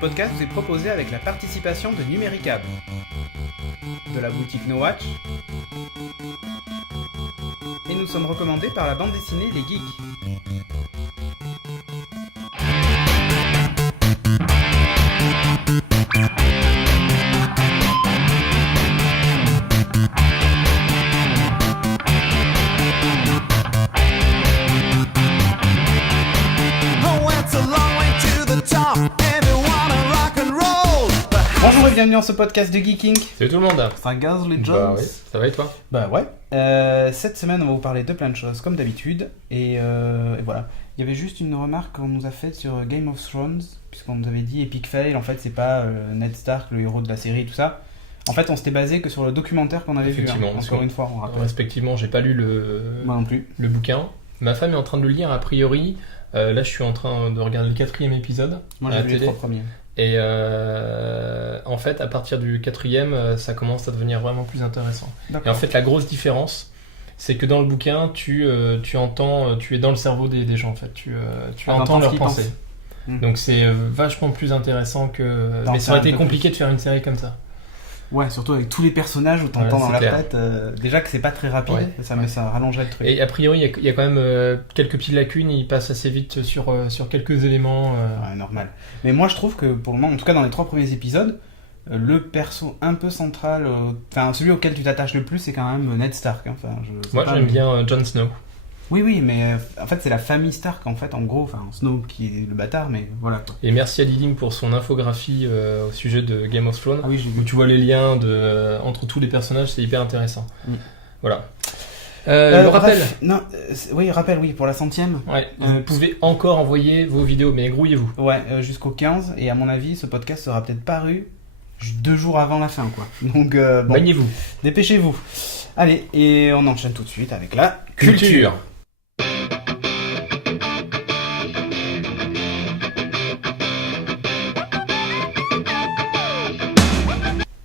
podcast vous est proposé avec la participation de Numéricable, de la boutique No Watch, et nous sommes recommandés par la bande dessinée Les Geeks. Bonjour et bienvenue dans ce podcast de Geeking. Salut tout le monde. Ça gaz les Jones. Bah oui, ça va et toi? Bah ouais. Cette semaine on va vous parler de plein de choses comme d'habitude et voilà. Il y avait juste une remarque qu'on nous a faite sur Game of Thrones puisqu'on nous avait dit Epic Fail, en fait c'est pas Ned Stark le héros de la série et tout ça. En fait on s'était basé que sur le documentaire qu'on avait vu, encore une fois on rappelle. Respectivement j'ai pas lu Moi non plus. le bouquin. Ma femme est en train de le lire a priori. Là je suis en train de regarder le 4e épisode. Moi j'ai vu les 3 premiers. Et en fait, à partir du 4e, ça commence à devenir vraiment plus intéressant. D'accord. Et en fait, la grosse différence, c'est que dans le bouquin, tu entends, tu es dans le cerveau des gens, en fait. Tu entends leurs pensées. Donc c'est vachement plus intéressant que... Non, mais ça aurait été un peu compliqué de faire une série comme ça. Ouais, surtout avec tous les personnages où t'entends dans leur clair. tête. Déjà que c'est pas très rapide, ça rallongerait le truc. Et a priori, il y a quand même quelques petites lacunes, il passe assez vite sur quelques éléments. Ouais, normal. Mais moi je trouve que pour le moment, en tout cas dans les 3 premiers épisodes, le perso un peu central, celui auquel tu t'attaches le plus, c'est quand même Ned Stark. Moi j'aime bien Jon Snow. Oui, mais en fait c'est la famille Stark en fait, en gros, Snow qui est le bâtard, mais voilà quoi. Et merci à Liling pour son infographie au sujet de Game of Thrones. Ah oui, j'ai vu. Où tu vois les liens entre tous les personnages, c'est hyper intéressant. Voilà. Rappel. Rappel, pour la 100e. Ouais, vous pouvez encore envoyer vos vidéos, mais grouillez-vous. Ouais, jusqu'au 15, et à mon avis, ce podcast sera peut-être paru 2 jours avant la fin, quoi. Donc, bon, Bagnez-vous. Dépêchez-vous. Allez, et on enchaîne tout de suite avec la Culture.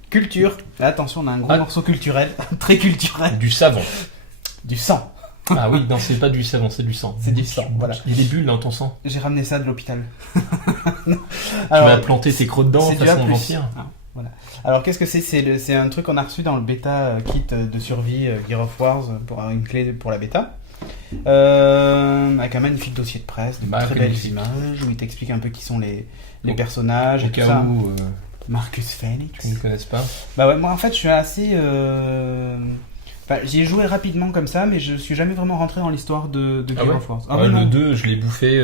Culture. Attention, on a un gros morceau culturel, très culturel. Du savon. Du sang. Ah oui, non, c'est pas du savon, c'est du sang. C'est du sang, voilà. Il y a des bulles dans ton sang. J'ai ramené ça de l'hôpital. Tu m'as planté tes crocs dedans c'est façon du A+. vampire. Ah, voilà. Alors qu'est-ce que c'est? C'est un truc qu'on a reçu dans le bêta kit de survie Gear of Wars pour une clé pour la bêta. Avec un magnifique dossier de presse, de très belles images où il t'explique un peu qui sont les personnages et tout ça. Marcus Fenix. Tu ne connaisses pas? Bah ouais, moi en fait je suis assez... j'y ai joué rapidement comme ça, mais je suis jamais vraiment rentré dans l'histoire de Gear of War. Le 2, je l'ai bouffé.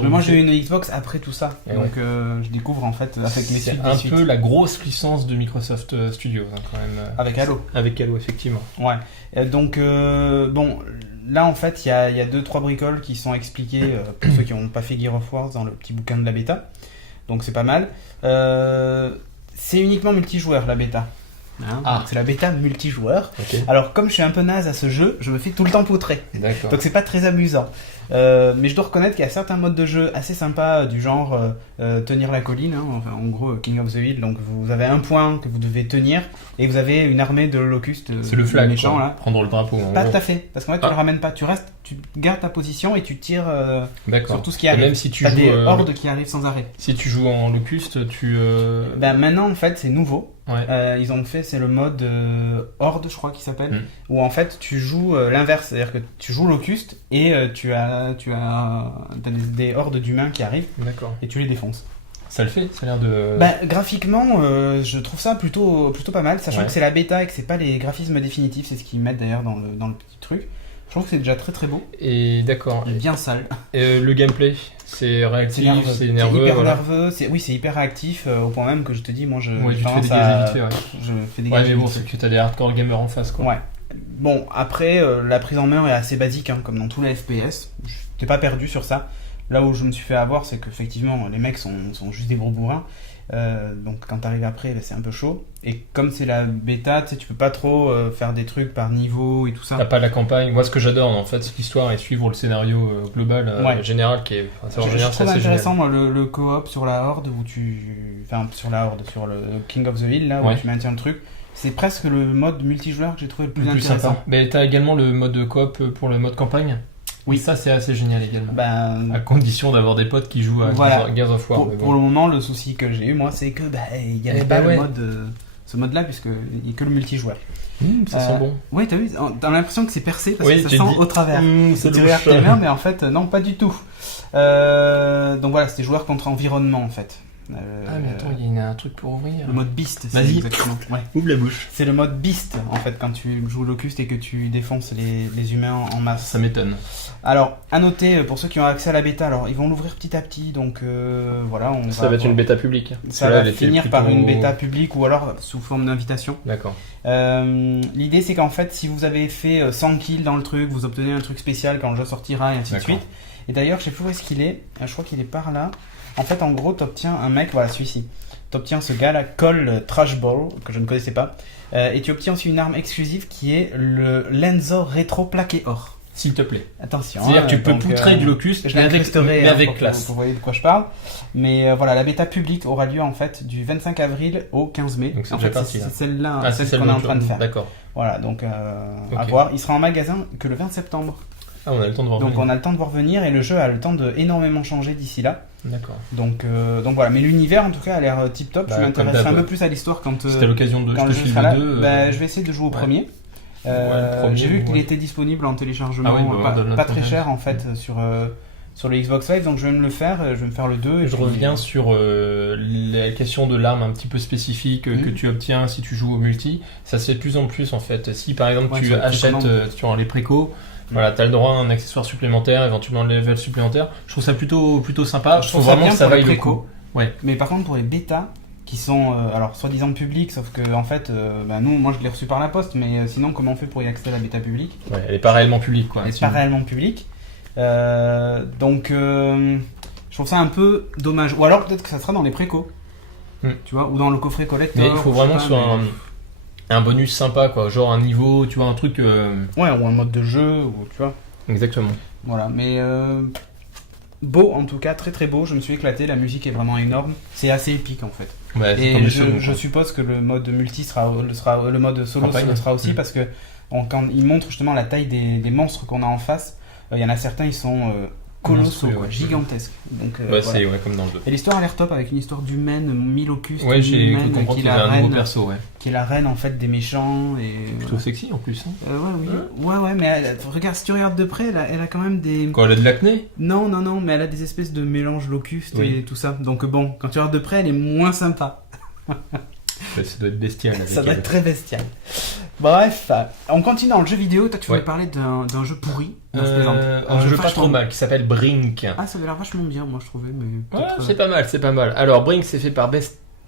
Mais moi j'ai eu une Xbox après tout ça, donc je découvre en fait avec les suites. C'est un peu la grosse licence de Microsoft Studios quand même. Avec Halo. Avec Halo, effectivement. Ouais. Donc bon, là en fait il y a 2-3 bricoles qui sont expliquées pour ceux qui n'ont pas fait Gear of War dans le petit bouquin de la bêta. Donc c'est pas mal. C'est uniquement multijoueur la bêta. C'est la bêta multijoueur. Okay. Alors comme je suis un peu naze à ce jeu, je me fais tout le temps poutrer. D'accord. Donc c'est pas très amusant. Mais je dois reconnaître qu'il y a certains modes de jeu assez sympas du genre tenir la colline, en gros King of the Hill. Donc vous avez un point que vous devez tenir et vous avez une armée de locustes. C'est le flag, méchant là. Prendre le drapeau. Pas tout à fait, parce qu'en fait tu le ramènes pas. Tu restes, tu gardes ta position et tu tires sur tout ce qui arrive. Même si tu t'as joues, des hordes qui arrivent sans arrêt. Si tu joues en locuste, tu. Maintenant en fait c'est nouveau. Ouais. Ils ont fait, c'est le mode Horde, je crois qu'il s'appelle, où en fait tu joues l'inverse, c'est-à-dire que tu joues Locuste et tu as des hordes d'humains qui arrivent. D'accord. Et tu les défonces. Ça le fait, ça a l'air de... Graphiquement, je trouve ça plutôt pas mal, sachant que c'est la bêta et que c'est pas les graphismes définitifs, c'est ce qu'ils mettent d'ailleurs dans le petit truc. Je trouve que c'est déjà très très beau. Et d'accord. Et bien sale. Le gameplay, c'est réactif, c'est nerveux. C'est hyper nerveux, c'est hyper réactif, au point même que je te dis, moi je fais dégager vite fait, je fais dégager mais bon, c'est que t'as des hardcore gamers en face, quoi. Ouais. Bon, après, la prise en main est assez basique, comme dans tous les FPS. T'es pas perdu sur ça. Là où je me suis fait avoir, c'est qu'effectivement, les mecs sont juste des gros bourrins. Donc quand t'arrives après, c'est un peu chaud. Et comme c'est la bêta, tu peux pas trop faire des trucs par niveau et tout ça. T'as pas la campagne. Moi, ce que j'adore, en fait, c'est l'histoire et suivre le scénario global, général, qui est... Je trouve intéressant, moi, le co-op sur la Horde, sur le King of the Hill, là, où tu maintiens le truc. C'est presque le mode multijoueur que j'ai trouvé le plus intéressant. Sympa. Mais t'as également le mode coop pour le mode campagne. Oui, ça c'est assez génial également. Ben, à condition d'avoir des potes qui jouent à Gears of War. Pour le moment, le souci que j'ai eu, moi, c'est que il n'y avait pas le mode, ce mode-là, puisqu'il n'y a que le multijoueur. Ça sent bon. Oui, t'as vu, t'as l'impression que c'est percé parce que ça sent au travers. C'est tu regardes tes mains, mais en fait, non, pas du tout. Donc voilà, c'était joueur contre environnement en fait. Mais attends, il y a un truc pour ouvrir. Le mode Beast, c'est Vas-y. exactement. Ouais. Ouvre la bouche. C'est le mode Beast en fait quand tu joues Locust et que tu défonces les humains en masse. Ça m'étonne. Alors, à noter pour ceux qui ont accès à la bêta, alors ils vont l'ouvrir petit à petit, donc voilà. Ça va être une bêta publique. Ça va finir par une bêta publique ou alors sous forme d'invitation. D'accord. L'idée c'est qu'en fait, si vous avez fait 100 kills dans le truc, vous obtenez un truc spécial quand le jeu sortira et ainsi de suite. Et d'ailleurs, je sais plus où est-ce qu'il est. Je crois qu'il est par là. En fait, en gros, t'obtiens un mec, voilà, celui-ci. T'obtiens ce gars-là, Cole Trashball, que je ne connaissais pas. Et tu obtiens aussi une arme exclusive qui est le Lenzo Rétro plaqué or. S'il te plaît. Attention. C'est-à-dire que tu peux poutrer du Locust, mais avec classe. Vous voyez de quoi je parle. Mais voilà, la bêta publique aura lieu en fait du 25 avril au 15 mai. Donc c'est en déjà fait, parti. C'est celle-là, c'est celle qu'on est en train de faire. D'accord. Voilà, donc à voir. Il sera en magasin que le 20 septembre. Ah, on a le temps de voir venir. Donc on a le temps de voir venir et le jeu a le temps de énormément changer d'ici là. D'accord. Donc voilà, mais l'univers en tout cas a l'air tip top. Je m'intéresserai un peu plus à l'histoire quand. C'était l'occasion de. Quand je te file le 2. Je vais essayer de jouer au premier. J'ai vu qu'il était disponible en téléchargement, pas très cher en fait sur le Xbox Live, donc je vais me le faire. Je vais me faire le 2. Je reviens sur la question de l'arme un petit peu spécifique que tu obtiens si tu joues au multi. Ça se fait de plus en plus en fait. Si par exemple tu achètes sur les précos. Voilà, t'as le droit à un accessoire supplémentaire, éventuellement un level supplémentaire. Je trouve ça plutôt sympa. Je trouve vraiment que ça vaille le coup. Ouais. Mais par contre, pour les bêtas qui sont alors soi-disant publiques, sauf que en fait, moi je l'ai reçu par la poste, mais sinon comment on fait pour y accéder à la bêta publique ? Ouais, elle est pas réellement publique quoi. Elle est pas réellement publique. Donc je trouve ça un peu dommage. Ou alors peut-être que ça sera dans les précos. Tu vois, ou dans le coffret collector. Mais il faut vraiment que ce soit un bonus sympa quoi, genre un niveau, tu vois, un truc ouais, ou un mode de jeu, ou tu vois. Exactement. Voilà, mais beau en tout cas, très très beau, je me suis éclaté, la musique est vraiment énorme, c'est assez épique en fait. Ouais, et je suppose que le mode multi sera le mode solo le sera aussi parce que quand il montre justement la taille des monstres qu'on a en face, il y en a certains, ils sont colossaux, gigantesques. Donc, c'est comme dans le 2. Et l'histoire a l'air top avec une histoire d'humaine, mi-Locust, j'ai cru comprendre qu'il y avait un nouveau perso, qui est la reine en fait des méchants. Et, plutôt sexy en plus. Ouais, mais regarde, si tu regardes de près, elle a quand même des. Quoi, elle a de l'acné ? Non, mais elle a des espèces de mélange Locust et tout ça. Donc bon, quand tu regardes de près, elle est moins sympa. Ça doit être bestial. Ça doit être très bestial. Bref, on continue dans le jeu vidéo. Toi, tu voulais parler d'un jeu pourri. Un jeu pas trop mal qui s'appelle Brink. Ah, ça avait l'air vachement bien, moi je trouvais. Mais c'est pas mal. Alors, Brink, c'est fait par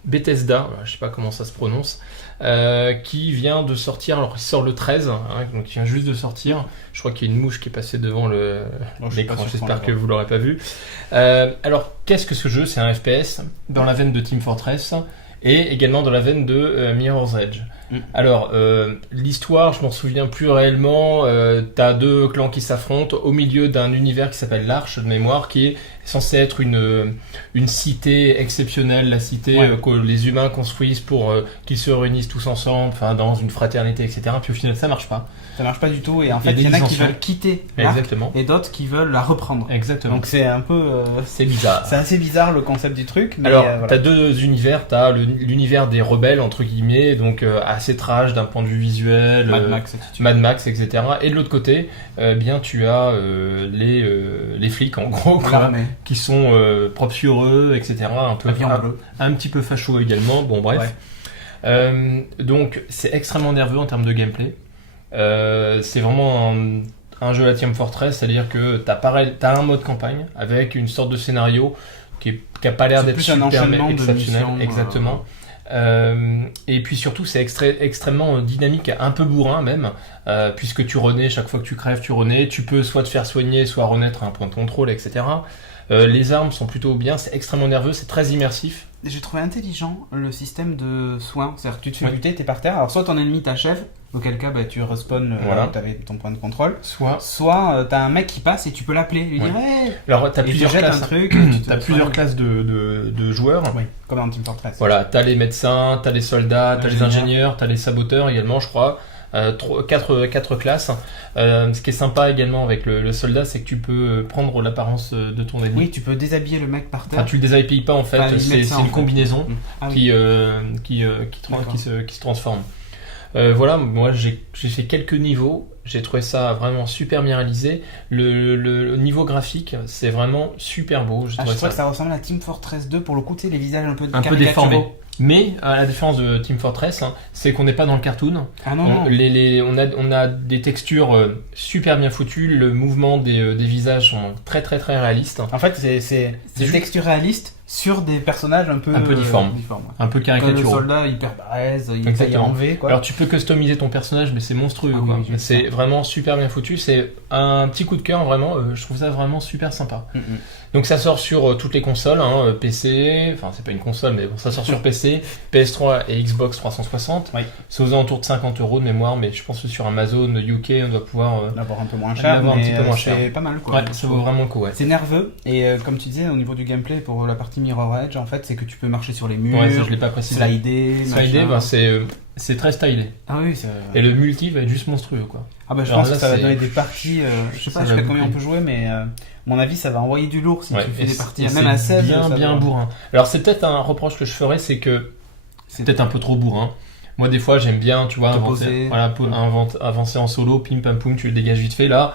Bethesda, je sais pas comment ça se prononce, qui vient de sortir. Alors, il sort le 13, donc il vient juste de sortir. Je crois qu'il y a une mouche qui est passée devant l'écran. J'espère que vous l'aurez pas vu. Alors, qu'est-ce que ce jeu ? C'est un FPS dans la veine de Team Fortress. Et également dans la veine de Mirror's Edge. Alors, l'histoire, je m'en souviens plus réellement. T'as deux clans qui s'affrontent au milieu d'un univers qui s'appelle l'Arche de mémoire, qui est censé être une cité exceptionnelle, la cité que les humains construisent pour qu'ils se réunissent tous ensemble, dans une fraternité, etc. Puis au final, ça marche pas. Ça marche pas du tout, et en fait, il y en a qui veulent quitter l'arc, et d'autres qui veulent la reprendre. Exactement. Donc c'est un peu... c'est bizarre. C'est assez bizarre le concept du truc. Mais alors, t'as deux univers. T'as l'univers des rebelles, entre guillemets, donc assez trash d'un point de vue visuel. Mad Max, etc. Et de l'autre côté, tu as les flics, en gros, qui sont propres-heureux, etc. Un petit peu facho également. Bon, bref. Ouais. Donc, c'est extrêmement nerveux en termes de gameplay. C'est vraiment un jeu à la Team Fortress, c'est-à-dire que t'as un mode campagne avec une sorte de scénario qui a pas l'air d'être super exceptionnel, exactement. Et puis surtout c'est extrêmement dynamique, un peu bourrin même, puisque tu renais chaque fois que tu crèves, tu peux soit te faire soigner, soit renaître à un point de contrôle, etc. Les armes sont plutôt bien, c'est extrêmement nerveux, c'est très immersif. J'ai trouvé intelligent le système de soins, c'est-à-dire que tu te fais buter, t'es par terre, alors soit ton ennemi t'achève, auquel cas tu respawns là où t'avais ton point de contrôle, soit t'as un mec qui passe et tu peux l'appeler, lui dire hey. Alors t'as plusieurs classes, t'as plusieurs classes de joueurs, comme dans Team Fortress. Voilà, t'as les médecins, t'as les soldats, t'as les ingénieurs, t'as les saboteurs également, je crois. 4 classes. Ce qui est sympa également avec le soldat, c'est que tu peux prendre l'apparence de ton ennemi. Oui, tu peux déshabiller le mec par terre. Enfin, tu le déshabilles pas en fait, c'est une combinaison qui se transforme. Voilà, moi j'ai fait quelques niveaux, j'ai trouvé ça vraiment super bien réalisé. Le niveau graphique, c'est vraiment super beau. Je trouve que ça ressemble à Team Fortress 2 pour le coup, tu sais, les visages un peu déformés. Mais à la différence de Team Fortress, c'est qu'on n'est pas dans le cartoon. Ah non. On a des textures super bien foutues, le mouvement des visages sont très très très réalistes. En fait, c'est des textures réalistes sur des personnages un peu difformes, un peu caricaturaux. Comme le soldat hyper balèze, il est enlevé quoi. Alors tu peux customiser ton personnage, mais c'est monstrueux. C'est vraiment super bien foutu. C'est un petit coup de cœur vraiment. Je trouve ça vraiment super sympa. Donc ça sort sur toutes les consoles, PC. Enfin c'est pas une console, mais bon, ça sort sur PC, PS3 et Xbox 360. Oui. C'est aux alentours de 50 € de mémoire, mais je pense que sur Amazon UK on doit pouvoir l'avoir un peu moins cher. C'est pas mal quoi. Ouais, ça vaut vraiment le coup. Ouais. C'est nerveux et comme tu disais au niveau du gameplay pour la partie Mirror Edge, en fait, c'est que tu peux marcher sur les murs, ça, je l'ai pas précisé. Slider, c'est très stylé. Ah oui, et le multi va être juste monstrueux, quoi. Ah bah je pense que ça va donner des parties, je sais pas jusqu'à combien on peut jouer, mais à mon avis, ça va envoyer du lourd si tu fais des parties, même à 16. Bien bourrin. Alors c'est peut-être un reproche que je ferais, c'est que c'est peut-être un peu trop bourrin. Moi, des fois, j'aime bien, tu vois, avancer en solo, pim pam poum, tu le dégages vite fait. Là,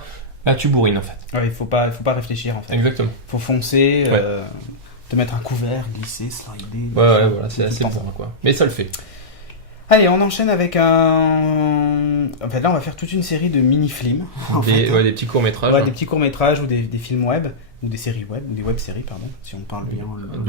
tu bourrines en fait. Ouais, il faut pas réfléchir en fait. Exactement. Faut foncer. Te mettre un couvert, glisser, slider. Ouais, voilà, c'est assez bourrin quoi. Mais ça le fait. Allez, on enchaîne avec un. En fait, là, on va faire toute une série de mini-films. Des petits courts-métrages. Ouais, des petits courts-métrages ou des films web, ou des séries web, ou des web-séries, pardon, si on parle bien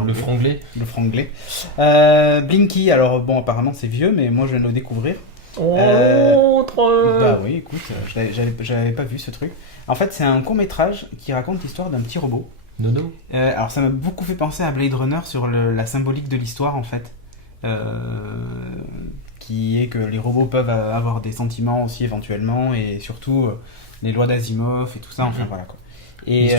le franglais. Le franglais. Blinky, alors bon, apparemment c'est vieux, mais moi je viens de le découvrir. Bah oui, écoute, j'avais pas vu ce truc. En fait, c'est un court-métrage qui raconte l'histoire d'un petit robot. Nono. Alors ça m'a beaucoup fait penser à Blade Runner sur la symbolique de l'histoire en fait, qui est que les robots peuvent avoir des sentiments aussi éventuellement et surtout les lois d'Asimov et tout ça, enfin voilà quoi. Et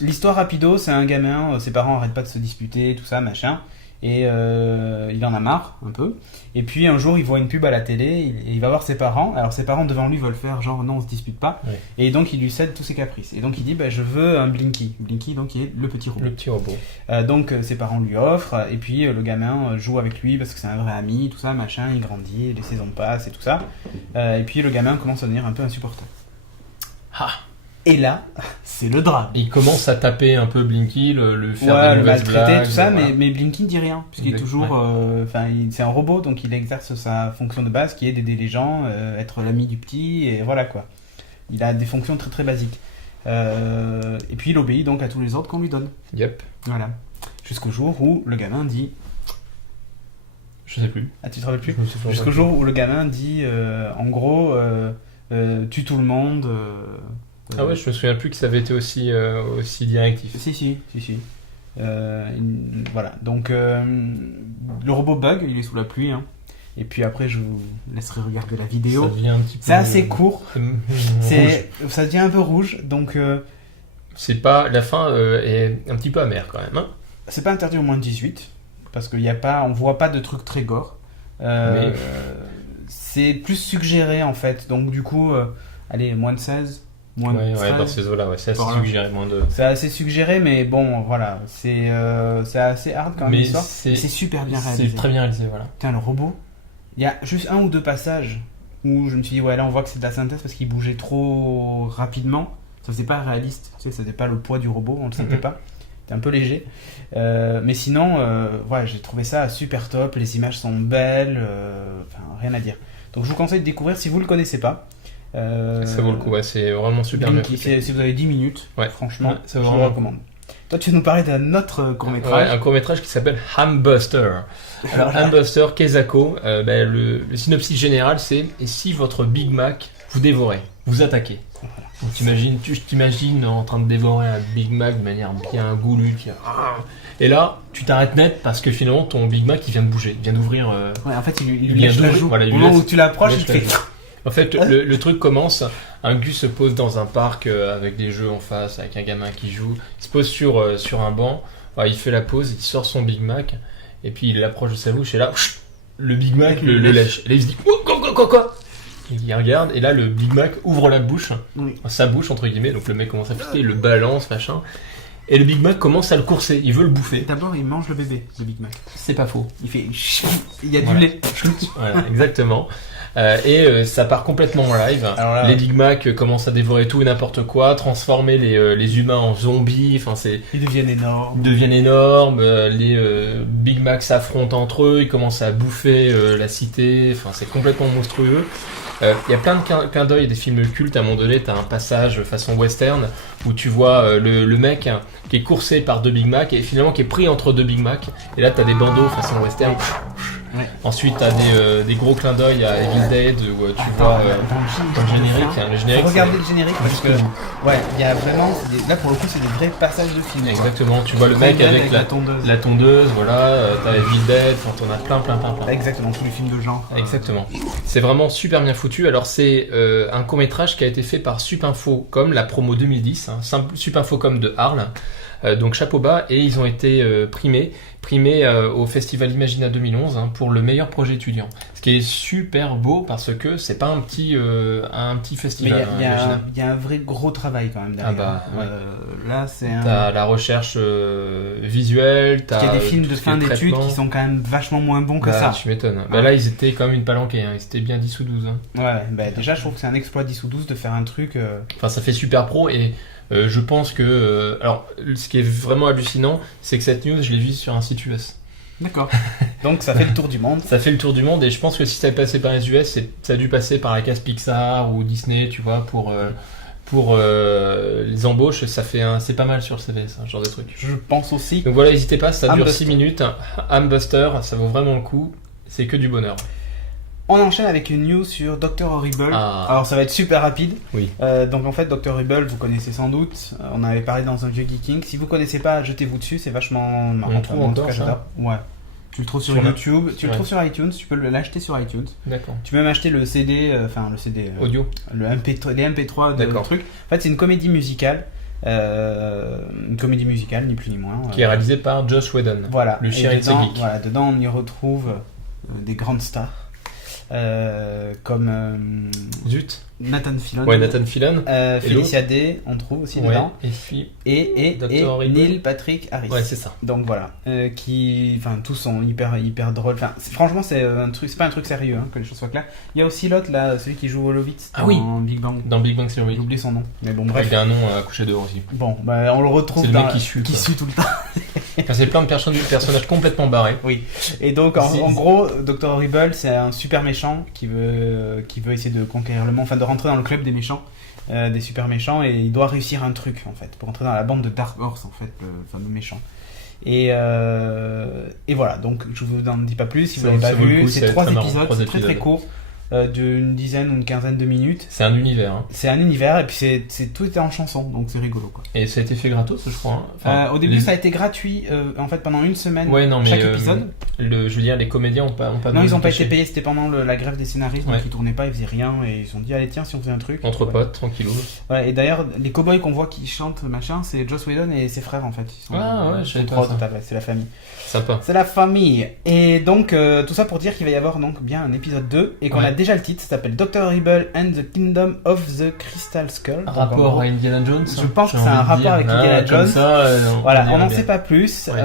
l'histoire rapidos, c'est un gamin, ses parents arrêtent pas de se disputer, tout ça machin. Et il en a marre un peu, et puis un jour il voit une pub à la télé et il va voir ses parents. Alors ses parents devant lui veulent faire genre non, on se dispute pas, et donc il lui cède tous ses caprices et donc il dit je veux un Blinky donc qui est le petit robot. Donc ses parents lui offrent, et puis le gamin joue avec lui parce que c'est un vrai ami, tout ça machin, il grandit, les saisons passent et tout ça, et puis le gamin commence à devenir un peu insupportable. Et là, c'est le drame. Il commence à taper un peu Blinky, le faire des mauvaises blagues, tout ça, voilà. mais Blinky ne dit rien, puisqu'il est toujours... c'est un robot, donc il exerce sa fonction de base, qui est d'aider les gens, être l'ami du petit, et voilà quoi. Il a des fonctions très très basiques. Et puis il obéit donc à tous les ordres qu'on lui donne. Yep. Voilà. Jusqu'au jour où le gamin dit... Je sais plus. Ah, tu te rappelles plus ? Jusqu'au jour où le gamin dit, en gros, tue tout le monde... Ah ouais, je me souviens plus que ça avait été aussi directif. Si. Voilà, donc le robot bug, il est sous la pluie, hein. Et puis après je vous laisserai regarder la vidéo. Ça devient un petit peu... C'est assez court, ça devient un peu rouge, donc... C'est pas... La fin est un petit peu amère quand même, hein. C'est pas interdit au moins de 18, parce on voit pas de trucs très gore. Mais... C'est plus suggéré en fait, donc du coup, allez, moins de 16... dans ces eaux-là, c'est assez suggéré, C'est assez suggéré, mais bon, voilà, c'est assez hard quand même l'histoire. C'est super bien réalisé. C'est très bien réalisé, voilà. Putain, le robot, il y a juste un ou deux passages où je me suis dit, là on voit que c'est de la synthèse parce qu'il bougeait trop rapidement. Ça faisait pas réaliste, tu sais, ça faisait pas le poids du robot, on le sentait pas. C'était un peu léger. Mais sinon, j'ai trouvé ça super top, les images sont belles, rien à dire. Donc je vous conseille de découvrir si vous le connaissez pas. Ça vaut le coup, c'est vraiment super Blinky, bien. Si vous avez 10 minutes, franchement, je vous recommande. Toi, tu vas nous parler d'un autre court-métrage. Un court-métrage qui s'appelle Hambuster. Alors, Hambuster, Kezako, le synopsis général, c'est « Et si votre Big Mac vous dévorait, vous attaquez ?» Donc, tu t'imagines en train de dévorer un Big Mac de manière bien goulue. Et là, tu t'arrêtes net parce que finalement, ton Big Mac, il vient de bouger, il vient d'ouvrir... en fait, il lui lèche la joue. Au moment où tu l'approches, il te fait... En fait, le truc commence, un Gus se pose dans un parc avec des jeux en face, avec un gamin qui joue. Il se pose sur un banc, il fait la pause, il sort son Big Mac, et puis il l'approche de sa bouche, et là, le Big Mac le lèche. Et là, il se dit, quoi ? il regarde, et là le Big Mac ouvre la bouche, Oui. sa bouche entre guillemets, donc le mec commence à piquer, il le balance, machin, et le Big Mac commence à le courser, il veut le bouffer. D'abord, il mange le bébé, le Big Mac. C'est pas faux. Il fait... Il y a du Voilà. lait. Voilà, exactement. Ça part complètement en live. Alors là, les Big Mac commencent à dévorer tout et n'importe quoi, transformer les humains en zombies, enfin ils deviennent énormes. ils deviennent énormes, les Big Mac s'affrontent entre eux, ils commencent à bouffer la cité, enfin c'est complètement monstrueux. Il y a plein de clins d'œil des films cultes. À un moment donné, t'as un passage façon western où tu vois le mec qui est coursé par 2 Big Mac et finalement qui est pris entre 2 Big Mac. Et là, t'as des bandeaux façon western. Ouais. Ensuite, t'as des gros clins d'œil à Evil Dead où tu vois dans le générique. Le générique, regardez le générique parce que jusqu'au ouais, il y a vraiment là pour le coup c'est des vrais passages de film. Exactement. Tu vois le mec avec la tondeuse, voilà. T'as Evil Dead. Enfin, t'en as plein. Exactement, tous les films de genre. Exactement. C'est vraiment super bien foutu. Alors c'est un court-métrage qui a été fait par Supinfocom, la promo 2010, Supinfocom de Arles. Donc chapeau bas, et ils ont été primés au Festival Imagina 2011 pour le meilleur projet étudiant. Ce qui est super beau parce que c'est pas un petit festival. Mais il y a un vrai gros travail quand même derrière. Ouais. Là c'est T'as la recherche visuelle, il y a des films de fin d'études qui sont quand même vachement moins bons que ça. Tu m'étonnes. Là ils étaient comme une palanquée, ils étaient bien 10 ou 12. Ouais, déjà je trouve que c'est un exploit 10 ou 12 de faire un truc... Enfin ça fait super pro et... je pense que... alors, ce qui est vraiment hallucinant, c'est que cette news, je l'ai vue sur un site US. D'accord. Donc ça fait le tour du monde. Ça fait le tour du monde, et je pense que si ça est passé par les US, ça a dû passer par la case Pixar ou Disney, tu vois, pour les embauches. C'est pas mal sur le CV, ça, ce genre de truc. Je pense aussi. Donc voilà, n'hésitez pas, ça dure Hambuster. 6 minutes. Hambuster, ça vaut vraiment le coup. C'est que du bonheur. On enchaîne avec une news sur Dr. Horrible. Ah. Alors ça va être super rapide. Oui. Donc en fait Dr. Horrible vous connaissez sans doute. On avait parlé dans un vieux Geeking. Si vous connaissez pas, jetez-vous dessus, c'est vachement marrant. On le trouve En tout encore, cas, ça j'adore. Ouais. Tu le trouves sur Sur YouTube, tu le Ouais. trouves sur iTunes, tu peux l'acheter sur iTunes. D'accord. Tu peux même acheter le CD, Audio. le MP3, les MP3 de D'accord. truc. En fait c'est une comédie musicale. Une comédie musicale, ni plus ni moins. Qui est réalisé par Joss Whedon. Voilà. Le Et chéri de dedans, Geek. voilà, dedans on y retrouve des grandes stars. Comme Zut. Nathan Fillion, Ouais, Nathan Fillion. Félicia Day, on trouve aussi Ouais. dedans, Et puis... et Dr. Horrible. Neil Patrick Harris. Ouais, c'est ça. Donc voilà, tous sont hyper drôles. Enfin, franchement, c'est pas un truc sérieux, que les choses soient claires. Il y a aussi l'autre là, celui qui joue Wolowitz Ah oui. dans Big Bang. Dans Big Bang Theory. J'ai oublié son nom, mais bon Il bref. a un nom à coucher dehors aussi. Bon, bah, on le retrouve C'est le dans mec qui sue, quoi. sue tout le temps. Enfin, c'est plein de personnages complètement barrés. Oui. Et donc en gros, Dr. Horrible, c'est un super méchant qui veut essayer de conquérir le monde, enfin de rentrer dans le club des méchants, des super méchants, et il doit réussir un truc en fait pour entrer dans la bande de Dark Horse en fait, le fameux méchant. Et voilà, donc je vous en dis pas plus si vous Ça l'avez pas vaut le vu. coup, C'est c'est 3 très marrant, épisodes, 3 c'est très épisodes. court, d'une dizaine ou une quinzaine de minutes. C'est un univers. Hein. C'est un univers et puis tout est en chanson, donc c'est rigolo quoi. Et ça a été fait gratos, je crois. Hein. Enfin, Au début, ça a été gratuit en fait pendant une semaine Ouais, non, mais chaque épisode. je veux dire, les comédiens ont pas Non, ils ont pas touché. été payés, c'était pendant la grève des scénaristes, donc Ouais. ils tournaient pas, ils faisaient rien, et ils se sont dit, allez, tiens, si on faisait un truc. Entre Ouais. potes, tranquillou. Ouais, et d'ailleurs, les cowboys qu'on voit qui chantent, machin, c'est Joss Whedon et ses frères en fait. Ils sont, Ah ouais, je savais sont pas trois, ça. tout à fait, c'est la famille. Sympa. C'est la famille. Et donc, tout ça pour dire qu'il va y avoir donc bien un épisode 2, et qu'on Ouais. a déjà le titre, ça s'appelle Dr. Horrible and the Kingdom of the Crystal Skull. Donc, en Rapport gros, à Indiana Jones. je pense que c'est un rapport avec Indiana Comme Jones. ça, Voilà, on dirait n'en bien. sait pas plus. Ouais.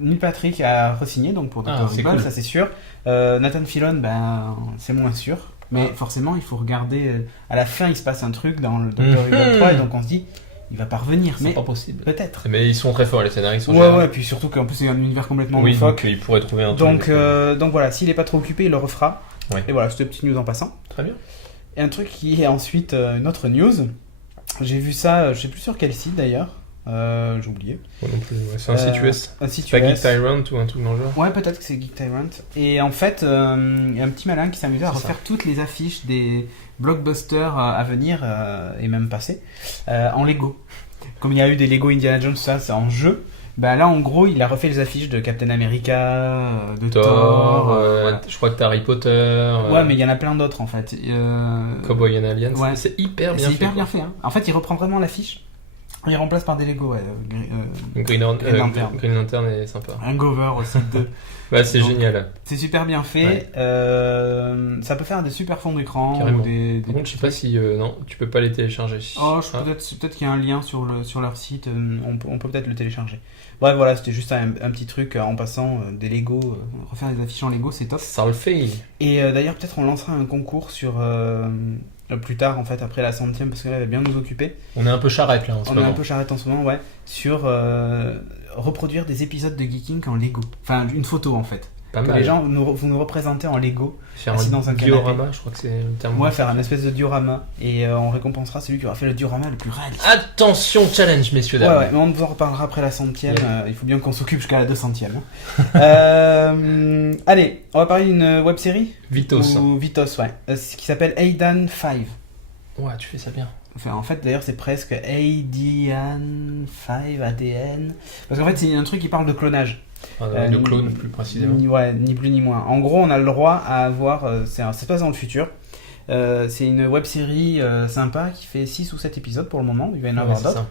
Neil Patrick a re-signé donc pour Dr. Ah, c'est Horrible, cool. ça c'est sûr. Nathan Fillion, ben c'est moins sûr. Mais forcément, il faut regarder. À la fin, il se passe un truc dans le Dr. Horrible 3, et donc on se dit, il va pas revenir. C'est Mais pas possible. peut-être. Mais ils sont très forts, les scénaristes. sont Ouais, géniaux. ouais, puis surtout qu'en plus, c'est un univers complètement Oui, loufoque. donc ils pourraient trouver un Donc, truc. donc voilà, s'il est pas trop occupé, il le refera. Ouais. Et voilà, c'était une petite news en passant. Très bien. Et un truc qui est ensuite une autre news. J'ai vu ça, je sais plus sur quel site d'ailleurs. J'ai oublié. Moi non plus. Ouais, c'est un site US. Un site C'est pas Geek US. Tyrant ou un truc dans le genre. Ouais, peut-être que c'est Geek Tyrant. Et en fait, il y a un petit malin qui s'amusait à C'est refaire toutes les affiches des blockbusters à venir et même passés en Lego. Comme il y a eu des Lego Indiana Jones, ça c'est en jeu. Bah là, en gros, il a refait les affiches de Captain America, de Thor. Voilà. Je crois que t'as Harry Potter. Ouais, mais il y en a plein d'autres en fait. Cowboy and Aliens. Ouais. C'est hyper bien C'est fait. hyper quoi. bien fait. Hein. En fait, il reprend vraiment l'affiche. Il remplace par des Lego, ouais. Green Lantern est sympa. Hangover aussi, 2. Ouais, c'est génial. C'est super bien fait. Ouais. Ça peut faire des super fonds d'écran. Carrément. Ou Par contre, je sais pas si... non, tu peux pas les télécharger. Peut-être qu'il y a un lien sur leur site. On peut peut-être le télécharger. Bref, voilà, c'était juste un petit truc en passant des Lego. Refaire des affiches en Lego, c'est top. Ça le fait. Et d'ailleurs, peut-être on lancera un concours sur... plus tard, en fait, après la 100e, parce que là, elle va bien nous occuper. On est un peu charrette, là, en ce moment. On est un peu charrette en ce moment, ouais. Sur reproduire des épisodes de Geeking en Lego. Enfin, une photo, en fait. Pas que mal. les gens vous nous représentez en Lego. Faire assis un dans un diorama, canapé. je crois que c'est le terme. Ouais, faire un espèce de diorama. Et on récompensera celui qui aura fait le diorama le plus réaliste. Attention, challenge, messieurs, dames. Ouais, mais on vous en reparlera après la 100e. Yeah. Il faut bien qu'on s'occupe jusqu'à la 200e. Allez, on va parler d'une web-série. Vitos. Vitos, ouais. Qui s'appelle Aidan 5. Ouais, tu fais ça bien. Enfin, en fait, d'ailleurs, c'est presque ADN 5, ADN. Parce qu'en fait, c'est un truc qui parle de clonage. De clone, plus précisément. Ni plus ni moins. En gros, on a le droit à avoir... ça se passe dans le futur. C'est une web-série sympa qui fait 6 ou 7 épisodes pour le moment. Il va y en avoir d'autres.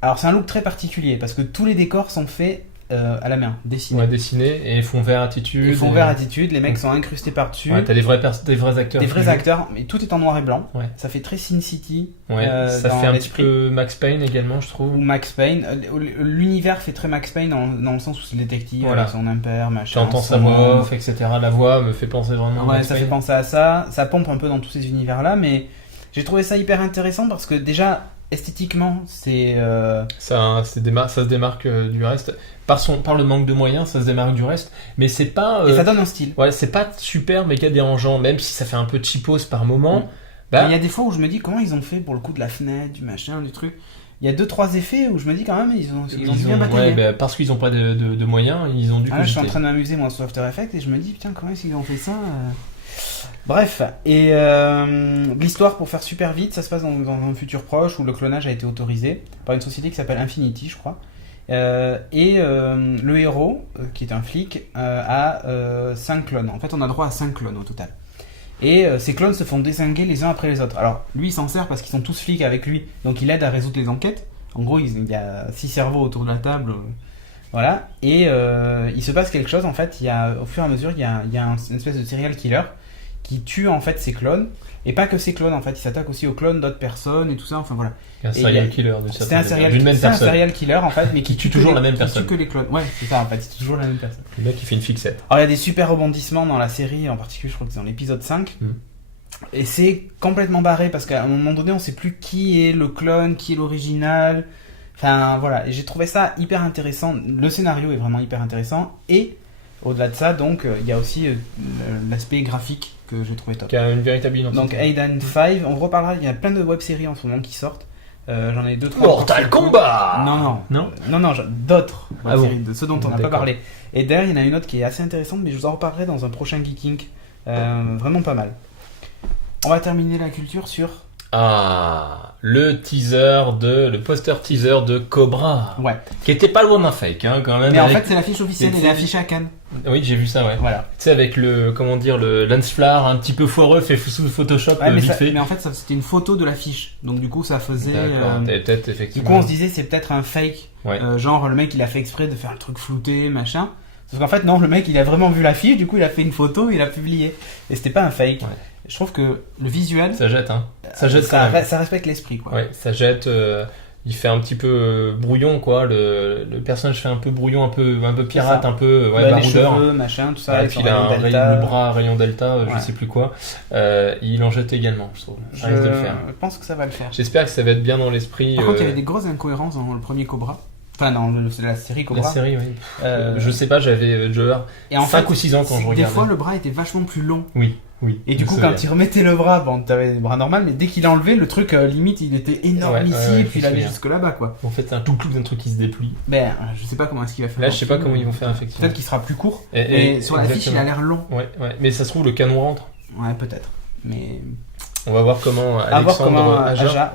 Alors, c'est un look très particulier parce que tous les décors sont faits à la main, dessinés. Ouais, dessinés et fond vert attitude. Ils font vert attitude, les mecs sont incrustés par-dessus. Ouais, t'as des vrais acteurs. Des vrais acteurs, mais tout est en noir et blanc. Ouais. Ça fait très Sin City. Ouais, ça fait un petit peu Max Payne également, je trouve. Ou Max Payne. L'univers fait très Max Payne dans le sens où c'est le détective, voilà. avec son impère, machin. T'entends sa voix off, etc. La voix me fait penser vraiment à Max ça Payne. fait penser à ça. Ça pompe un peu dans tous ces univers-là, mais j'ai trouvé ça hyper intéressant parce que déjà, esthétiquement, ça se démarque du reste. Par le manque de moyens, ça se démarque du reste, mais c'est pas... Et ça donne un style. Ouais, c'est pas super méga dérangeant, même si ça fait un peu cheapos par moment. Il y a des fois où je me dis comment ils ont fait pour le coup de la fenêtre, du machin, du truc. Il y a 2-3 effets où je me dis quand même ils ont bien bataillé. Ouais, parce qu'ils ont pas de moyens, ils ont dû je suis en train de m'amuser moi sur After Effects et je me dis putain comment est-ce qu'ils ont fait ça Bref, et l'histoire, pour faire super vite, ça se passe dans un futur proche où le clonage a été autorisé par une société qui s'appelle Infinity, je crois. Le héros, qui est un flic, a 5 clones. En fait, on a droit à 5 clones au total. Et ces clones se font dézinguer les uns après les autres. Alors, lui, il s'en sert parce qu'ils sont tous flics avec lui, donc il aide à résoudre les enquêtes. En gros, il y a 6 cerveaux autour de la table. Voilà. Et il se passe quelque chose, en fait. Au fur et à mesure, il y a une espèce de serial killer qui tue en fait ses clones, et pas que ses clones en fait, il s'attaque aussi aux clones d'autres personnes et tout ça, enfin voilà. Un serial killer de c'est un serial killer en fait, mais qui tue toujours la même personne. Qui tue que les clones. Ouais, c'est ça en fait, c'est toujours la même personne. Le mec il fait une fixette. Alors il y a des super rebondissements dans la série, en particulier je crois que c'est dans l'épisode 5. Et c'est complètement barré parce qu'à un moment donné on sait plus qui est le clone, qui est l'original. Enfin voilà, et j'ai trouvé ça hyper intéressant. Le scénario est vraiment hyper intéressant, et au-delà de ça, donc, il y a aussi l'aspect graphique que j'ai trouvé top. Qui a une véritable identité. Donc, Aidan 5, on reparlera, il y a plein de web-séries en ce moment qui sortent. J'en ai 2-3. Mortal Kombat. Non, d'autres web-séries, de ceux dont on n'a pas parlé. Et d'ailleurs, il y en a une autre qui est assez intéressante, mais je vous en reparlerai dans un prochain Geeking. Vraiment pas mal. On va terminer la culture sur... le poster teaser de Cobra. Ouais. Qui était pas loin d'un fake, hein, quand même. Mais en fait, c'est l'affiche officielle, elle est affichée à Cannes. Oui, j'ai vu ça, ouais. Voilà. Tu sais, avec le lens flare un petit peu foireux fait sous Photoshop, vite fait. Mais en fait, c'était une photo de l'affiche. Donc, du coup, ça faisait. D'accord, peut-être, effectivement. Du coup, on se disait, c'est peut-être un fake. Ouais. Genre, le mec, il a fait exprès de faire un truc flouté, machin. Sauf qu'en fait, non, le mec, il a vraiment vu l'affiche, du coup, il a fait une photo, il a publié. Et c'était pas un fake. Ouais. Je trouve que le visuel. Ça jette, hein. Ça respecte l'esprit, quoi. Ouais, ça jette. Il fait un petit peu brouillon, quoi. Le personnage fait un peu brouillon, un peu pirate, un peu baroudeur. Les cheveux, machin, tout ça. Et puis il a le bras rayon delta, je sais plus quoi. Il en jette également, je trouve. Ça risque de le faire. Je pense que ça va le faire. J'espère que ça va être bien dans l'esprit. Par contre, il y avait des grosses incohérences dans le premier Cobra. Enfin, dans la série Cobra. La série, oui. Je sais pas, j'avais 5 ou 6 ans quand je regardais. Des fois, le bras était vachement plus long. Oui. Et du coup, quand il remettait le bras, bon, t'avais le bras normal, mais dès qu'il enlevait, le truc, limite, il était énorme ici, et puis il allait jusque là-bas, quoi. En fait, c'est un tout clou d'un truc qui se déplie. Je sais pas comment est-ce qu'il va faire. Là, je sais pas comment ils vont faire, effectivement. Peut-être qu'il sera plus court, mais sur l'affiche, il a l'air long. Ouais. Mais ça se trouve, le canon rentre. Ouais, peut-être. Mais. On va voir comment Alexandre Aja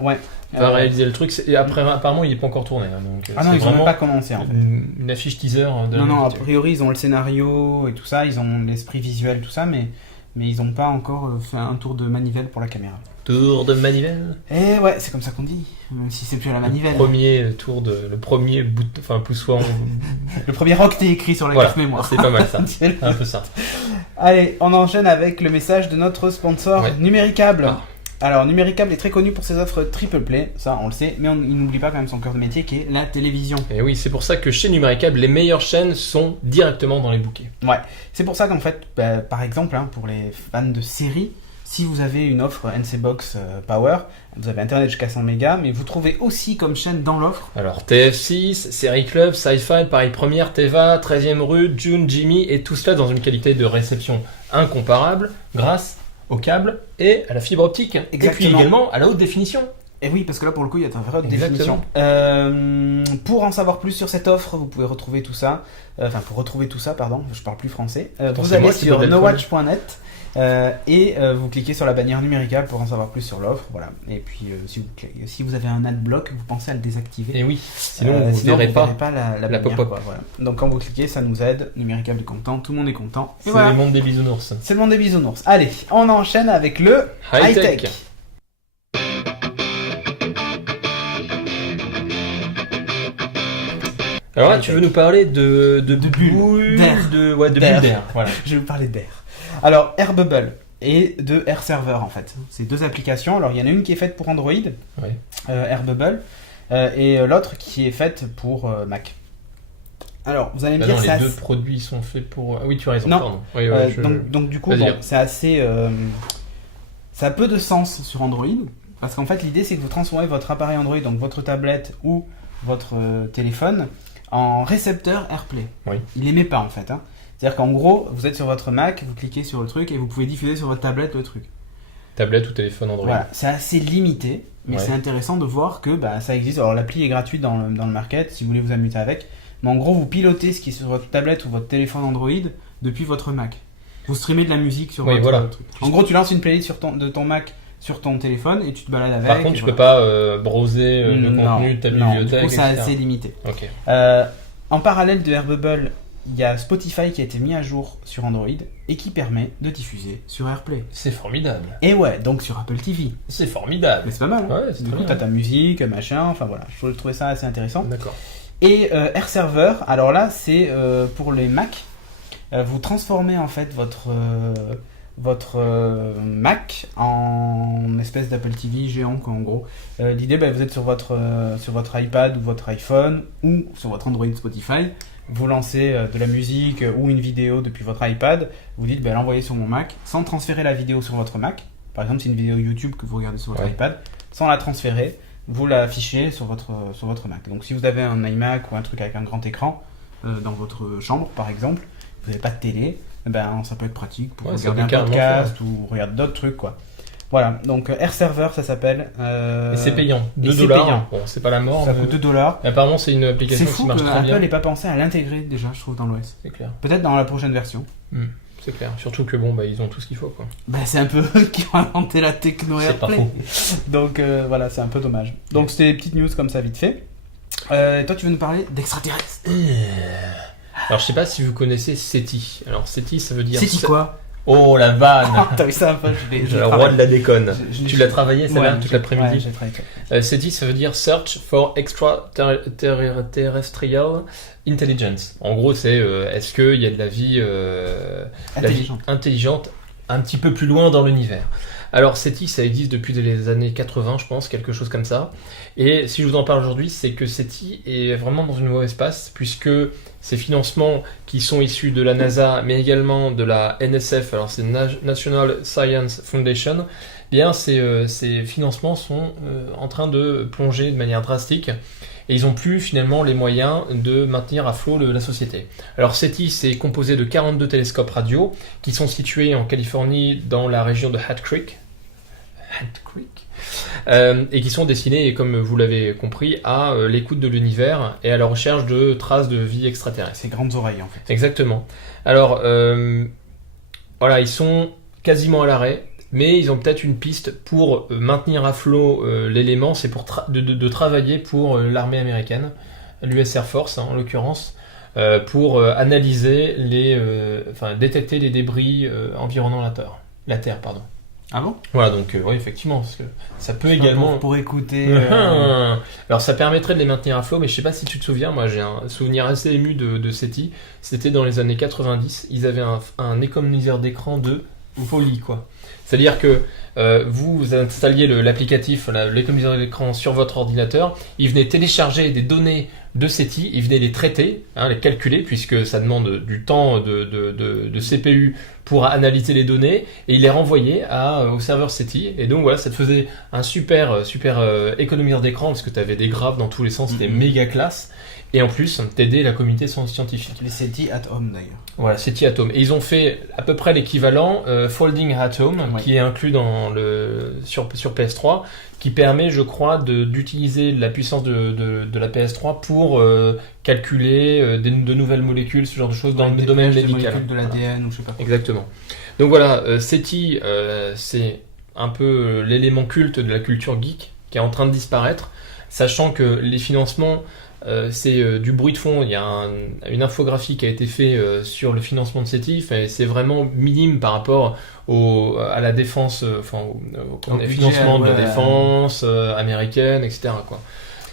va réaliser le truc. Et après, apparemment, il est pas encore tourné. Donc, non, ils ont même pas commencé, en fait. Une affiche teaser. Non, a priori, ils ont le scénario et tout ça, ils ont l'esprit visuel, tout ça, mais mais ils n'ont pas encore fait un tour de manivelle pour la caméra. Tour de manivelle. Et ouais, c'est comme ça qu'on dit, même si c'est plus à la manivelle. Le premier poussoir. Le premier rock t'es écrit sur la carte mémoire. C'est pas mal ça. Un peu ça. Allez, on enchaîne avec le message de notre sponsor Numéricable. Ah. Alors, Numéricable est très connu pour ses offres triple play, ça on le sait, mais il n'oublie pas quand même son cœur de métier qui est la télévision. Et oui, c'est pour ça que chez Numéricable, les meilleures chaînes sont directement dans les bouquets. Ouais, c'est pour ça qu'en fait, par exemple, pour les fans de séries, si vous avez une offre NC Box Power, vous avez internet jusqu'à 100 mégas, mais vous trouvez aussi comme chaîne dans l'offre. Alors TF6, Série Club, Sci-Fi, Paris Première, Teva, 13e rue, June, Jimmy, et tout cela dans une qualité de réception incomparable grâce au câble et à la fibre optique. Exactement. Et puis également à la haute définition. Et oui, parce que là pour le coup il y a une vraie haute définition. Pour en savoir plus sur cette offre, vous pouvez retrouver tout ça. Pour retrouver tout ça, pardon, je parle plus français. Vous allez sur nowatch.net. Vous cliquez sur la bannière Numéricable pour en savoir plus sur l'offre, voilà. Et puis si vous avez un adblock, vous pensez à le désactiver. Et oui, sinon vous verrez pas la bannière, pop-up. Voilà. Donc quand vous cliquez, ça nous aide. Numéricable est content, tout le monde est content. C'est le monde des bisounours. C'est le monde des bisounours. Allez, on enchaîne avec le high-tech. Alors là, tu veux nous parler de bulles d'air. De bulles d'air. Voilà. Je vais vous parler d'air. Alors, AirBubble et de AirServer en fait. C'est deux applications. Alors, il y en a une qui est faite pour Android, AirBubble, et l'autre qui est faite pour Mac. Alors, vous allez me dire les deux produits sont faits pour... Ah oui, tu as raison, pardon. Oui, donc du coup, c'est assez... ça a peu de sens sur Android, parce qu'en fait, l'idée, c'est que vous transformez votre appareil Android, donc votre tablette ou votre téléphone, en récepteur AirPlay. Oui. Il n'émet pas, en fait. C'est-à-dire qu'en gros, vous êtes sur votre Mac, vous cliquez sur le truc et vous pouvez diffuser sur votre tablette le truc. Tablette ou téléphone Android. Voilà, c'est assez limité, mais c'est intéressant de voir que ça existe. Alors l'appli est gratuite dans le market, si vous voulez vous amuser avec. Mais en gros, vous pilotez ce qui est sur votre tablette ou votre téléphone Android depuis votre Mac. Vous streamez de la musique sur votre truc. En gros, tu lances une playlist de ton Mac sur ton téléphone et tu te balades avec. Par contre, tu peux pas browser le contenu de ta bibliothèque. Du coup, c'est assez limité. Okay. En parallèle de AirBubble, il y a Spotify qui a été mis à jour sur Android et qui permet de diffuser sur AirPlay. C'est formidable. Et ouais, donc sur Apple TV. C'est formidable. Mais c'est pas mal. Ouais, c'est du coup, t'as ta musique, machin, enfin voilà. Je trouvais ça assez intéressant. D'accord. Et AirServer, alors là, c'est pour les Mac. Vous transformez en fait votre Mac en espèce d'Apple TV géant, quoi, en gros. L'idée, vous êtes sur votre iPad ou votre iPhone ou sur votre Android Spotify. Vous lancez de la musique ou une vidéo depuis votre iPad, vous dites l'envoyer sur mon Mac sans transférer la vidéo sur votre Mac. Par exemple, c'est une vidéo YouTube que vous regardez sur votre iPad, sans la transférer, vous l'affichez sur votre Mac. Donc si vous avez un iMac ou un truc avec un grand écran dans votre chambre par exemple, vous n'avez pas de télé, ça peut être pratique pour regarder un podcast ou regarder d'autres trucs, quoi. Voilà, donc AirServer ça s'appelle. Et c'est payant, $2. Bon, c'est pas la mort. Ça coûte $2. Apparemment, c'est une application qui marche très bien. C'est fou qu'Apple n'ait pas pensé à l'intégrer déjà, je trouve, dans l'OS. C'est clair. Peut-être dans la prochaine version. C'est clair. Surtout que ils ont tout ce qu'il faut, quoi. C'est un peu eux qui ont inventé la techno AirPlay. C'est pas faux. Donc voilà, c'est un peu dommage. Donc c'était des petites news comme ça vite fait. Toi, tu veux nous parler d'extraterrestres? Alors, je sais pas si vous connaissez SETI. Alors, SETI, ça veut dire... SETI quoi? Oh, la vanne. T'as vu ça un peu? Le roi de la déconne. Tu l'as travaillé, celle-là, toute l'après-midi? Ouais, j'ai travaillé. SETI, ça veut dire Search for Extraterrestrial Intelligence. En gros, c'est est-ce qu'il y a de la vie intelligente un petit peu plus loin dans l'univers. Alors, SETI, ça existe depuis les années 80, je pense, quelque chose comme ça. Et si je vous en parle aujourd'hui, c'est que SETI est vraiment dans une mauvaise passe, puisque ces financements qui sont issus de la NASA, mais également de la NSF, alors c'est National Science Foundation, ces financements sont en train de plonger de manière drastique, et ils n'ont plus finalement les moyens de maintenir à flot la société. Alors SETI, c'est composé de 42 télescopes radio qui sont situés en Californie dans la région de Hat Creek, et qui sont destinés, comme vous l'avez compris, à l'écoute de l'univers et à la recherche de traces de vie extraterrestre. Ces grandes oreilles en fait. Exactement. Alors, voilà, ils sont quasiment à l'arrêt, mais ils ont peut-être une piste pour maintenir à flot l'élément, c'est pour de travailler pour l'armée américaine, l'US Air Force en l'occurrence, pour analyser détecter les débris environnant la Terre. La Terre, pardon. Ah bon? Voilà, donc oui, effectivement, parce que ça peut également... Pour écouter... Alors ça permettrait de les maintenir à flot, mais je sais pas si tu te souviens, moi j'ai un souvenir assez ému de SETI, c'était dans les années 90, ils avaient un économiseur d'écran de folie, quoi. C'est-à-dire que vous installiez l'applicatif, l'économiseur d'écran sur votre ordinateur, il venait télécharger des données de SETI, il venait les traiter, les calculer, puisque ça demande du temps de CPU pour analyser les données, et il les renvoyait au serveur SETI. Et donc voilà, ça te faisait un super économiseur d'écran, parce que tu avais des graphes dans tous les sens, c'était méga classe. Et en plus, t'aider la communauté scientifique. Les SETI at Home d'ailleurs. Voilà, SETI at Home. Et ils ont fait à peu près l'équivalent Folding at Home, qui est inclus sur PS3, qui permet, je crois, d'utiliser la puissance de la PS3 pour calculer de nouvelles molécules, ce genre de choses dans le domaine médical. De l'ADN ou je sais pas quoi. Exactement. Donc voilà, SETI, c'est un peu l'élément culte de la culture geek qui est en train de disparaître, sachant que les financements... c'est du bruit de fond. Il y a une infographie qui a été faite sur le financement de SETI, et c'est vraiment minime par rapport à la défense, au financement de la défense américaine, etc. quoi.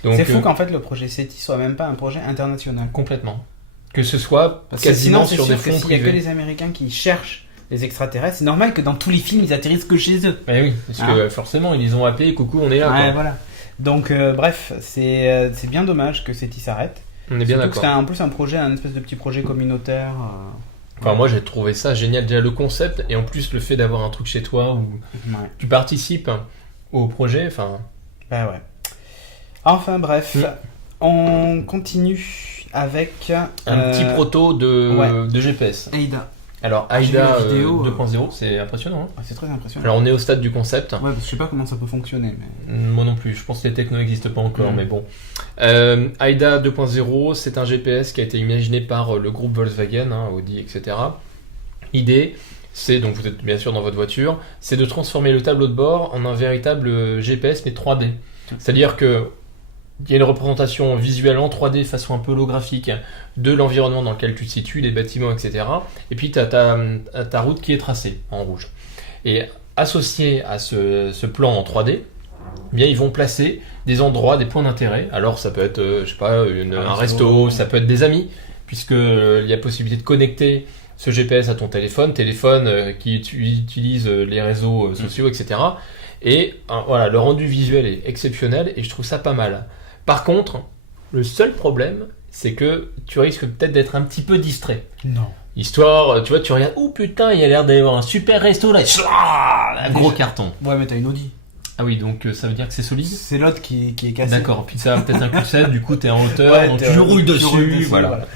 Donc, c'est fou qu'en fait le projet SETI soit même pas un projet international. Complètement. Que ce soit parce quasiment que sinon, sur des fonds privés. S'il y a que les Américains qui cherchent les extraterrestres, c'est normal que dans tous les films ils atterrissent que chez eux. Mais oui, parce que forcément ils les ont appelés, coucou, on est là. Ouais, voilà. Donc bref, c'est bien dommage que SETI s'arrête. On est bien d'accord. C'était en plus un espèce de petit projet communautaire. Enfin, moi j'ai trouvé ça génial, déjà le concept, et en plus le fait d'avoir un truc chez toi où tu participes au projet. Enfin. Bah ouais. Enfin bref, on continue avec un petit proto de GPS. AIDA. Alors AIDA 2.0, c'est impressionnant. Hein. C'est très impressionnant. Alors on est au stade du concept. Ouais, parce que je sais pas comment ça peut fonctionner. Mais... Moi non plus, je pense que les technos n'existent pas encore, mais bon. AIDA 2.0, c'est un GPS qui a été imaginé par le groupe Volkswagen, Audi, etc. L'idée, c'est, donc vous êtes bien sûr dans votre voiture, c'est de transformer le tableau de bord en un véritable GPS mais 3D. C'est-à-dire que il y a une représentation visuelle en 3D façon un peu holographique de l'environnement dans lequel tu te situes, les bâtiments, etc. Et puis tu as ta route qui est tracée en rouge. Et associé à ce plan en 3D, bien, ils vont placer des endroits, des points d'intérêt. Alors ça peut être, je sais pas, un resto, ça peut être des amis, puisqu'il y a possibilité de connecter ce GPS à ton téléphone qui utilise les réseaux sociaux, etc. Et voilà, le rendu visuel est exceptionnel et je trouve ça pas mal. Par contre, le seul problème, c'est que tu risques peut-être d'être un petit peu distrait. Non. Histoire, tu vois, tu regardes, oh putain, il y a l'air d'avoir un super resto là, un gros carton. Ouais, mais t'as une Audi. Ah oui, donc ça veut dire que c'est solide. C'est l'autre qui est cassé. D'accord, puis ça a peut-être un Q7, du coup t'es en hauteur, donc tu roules dessus, voilà.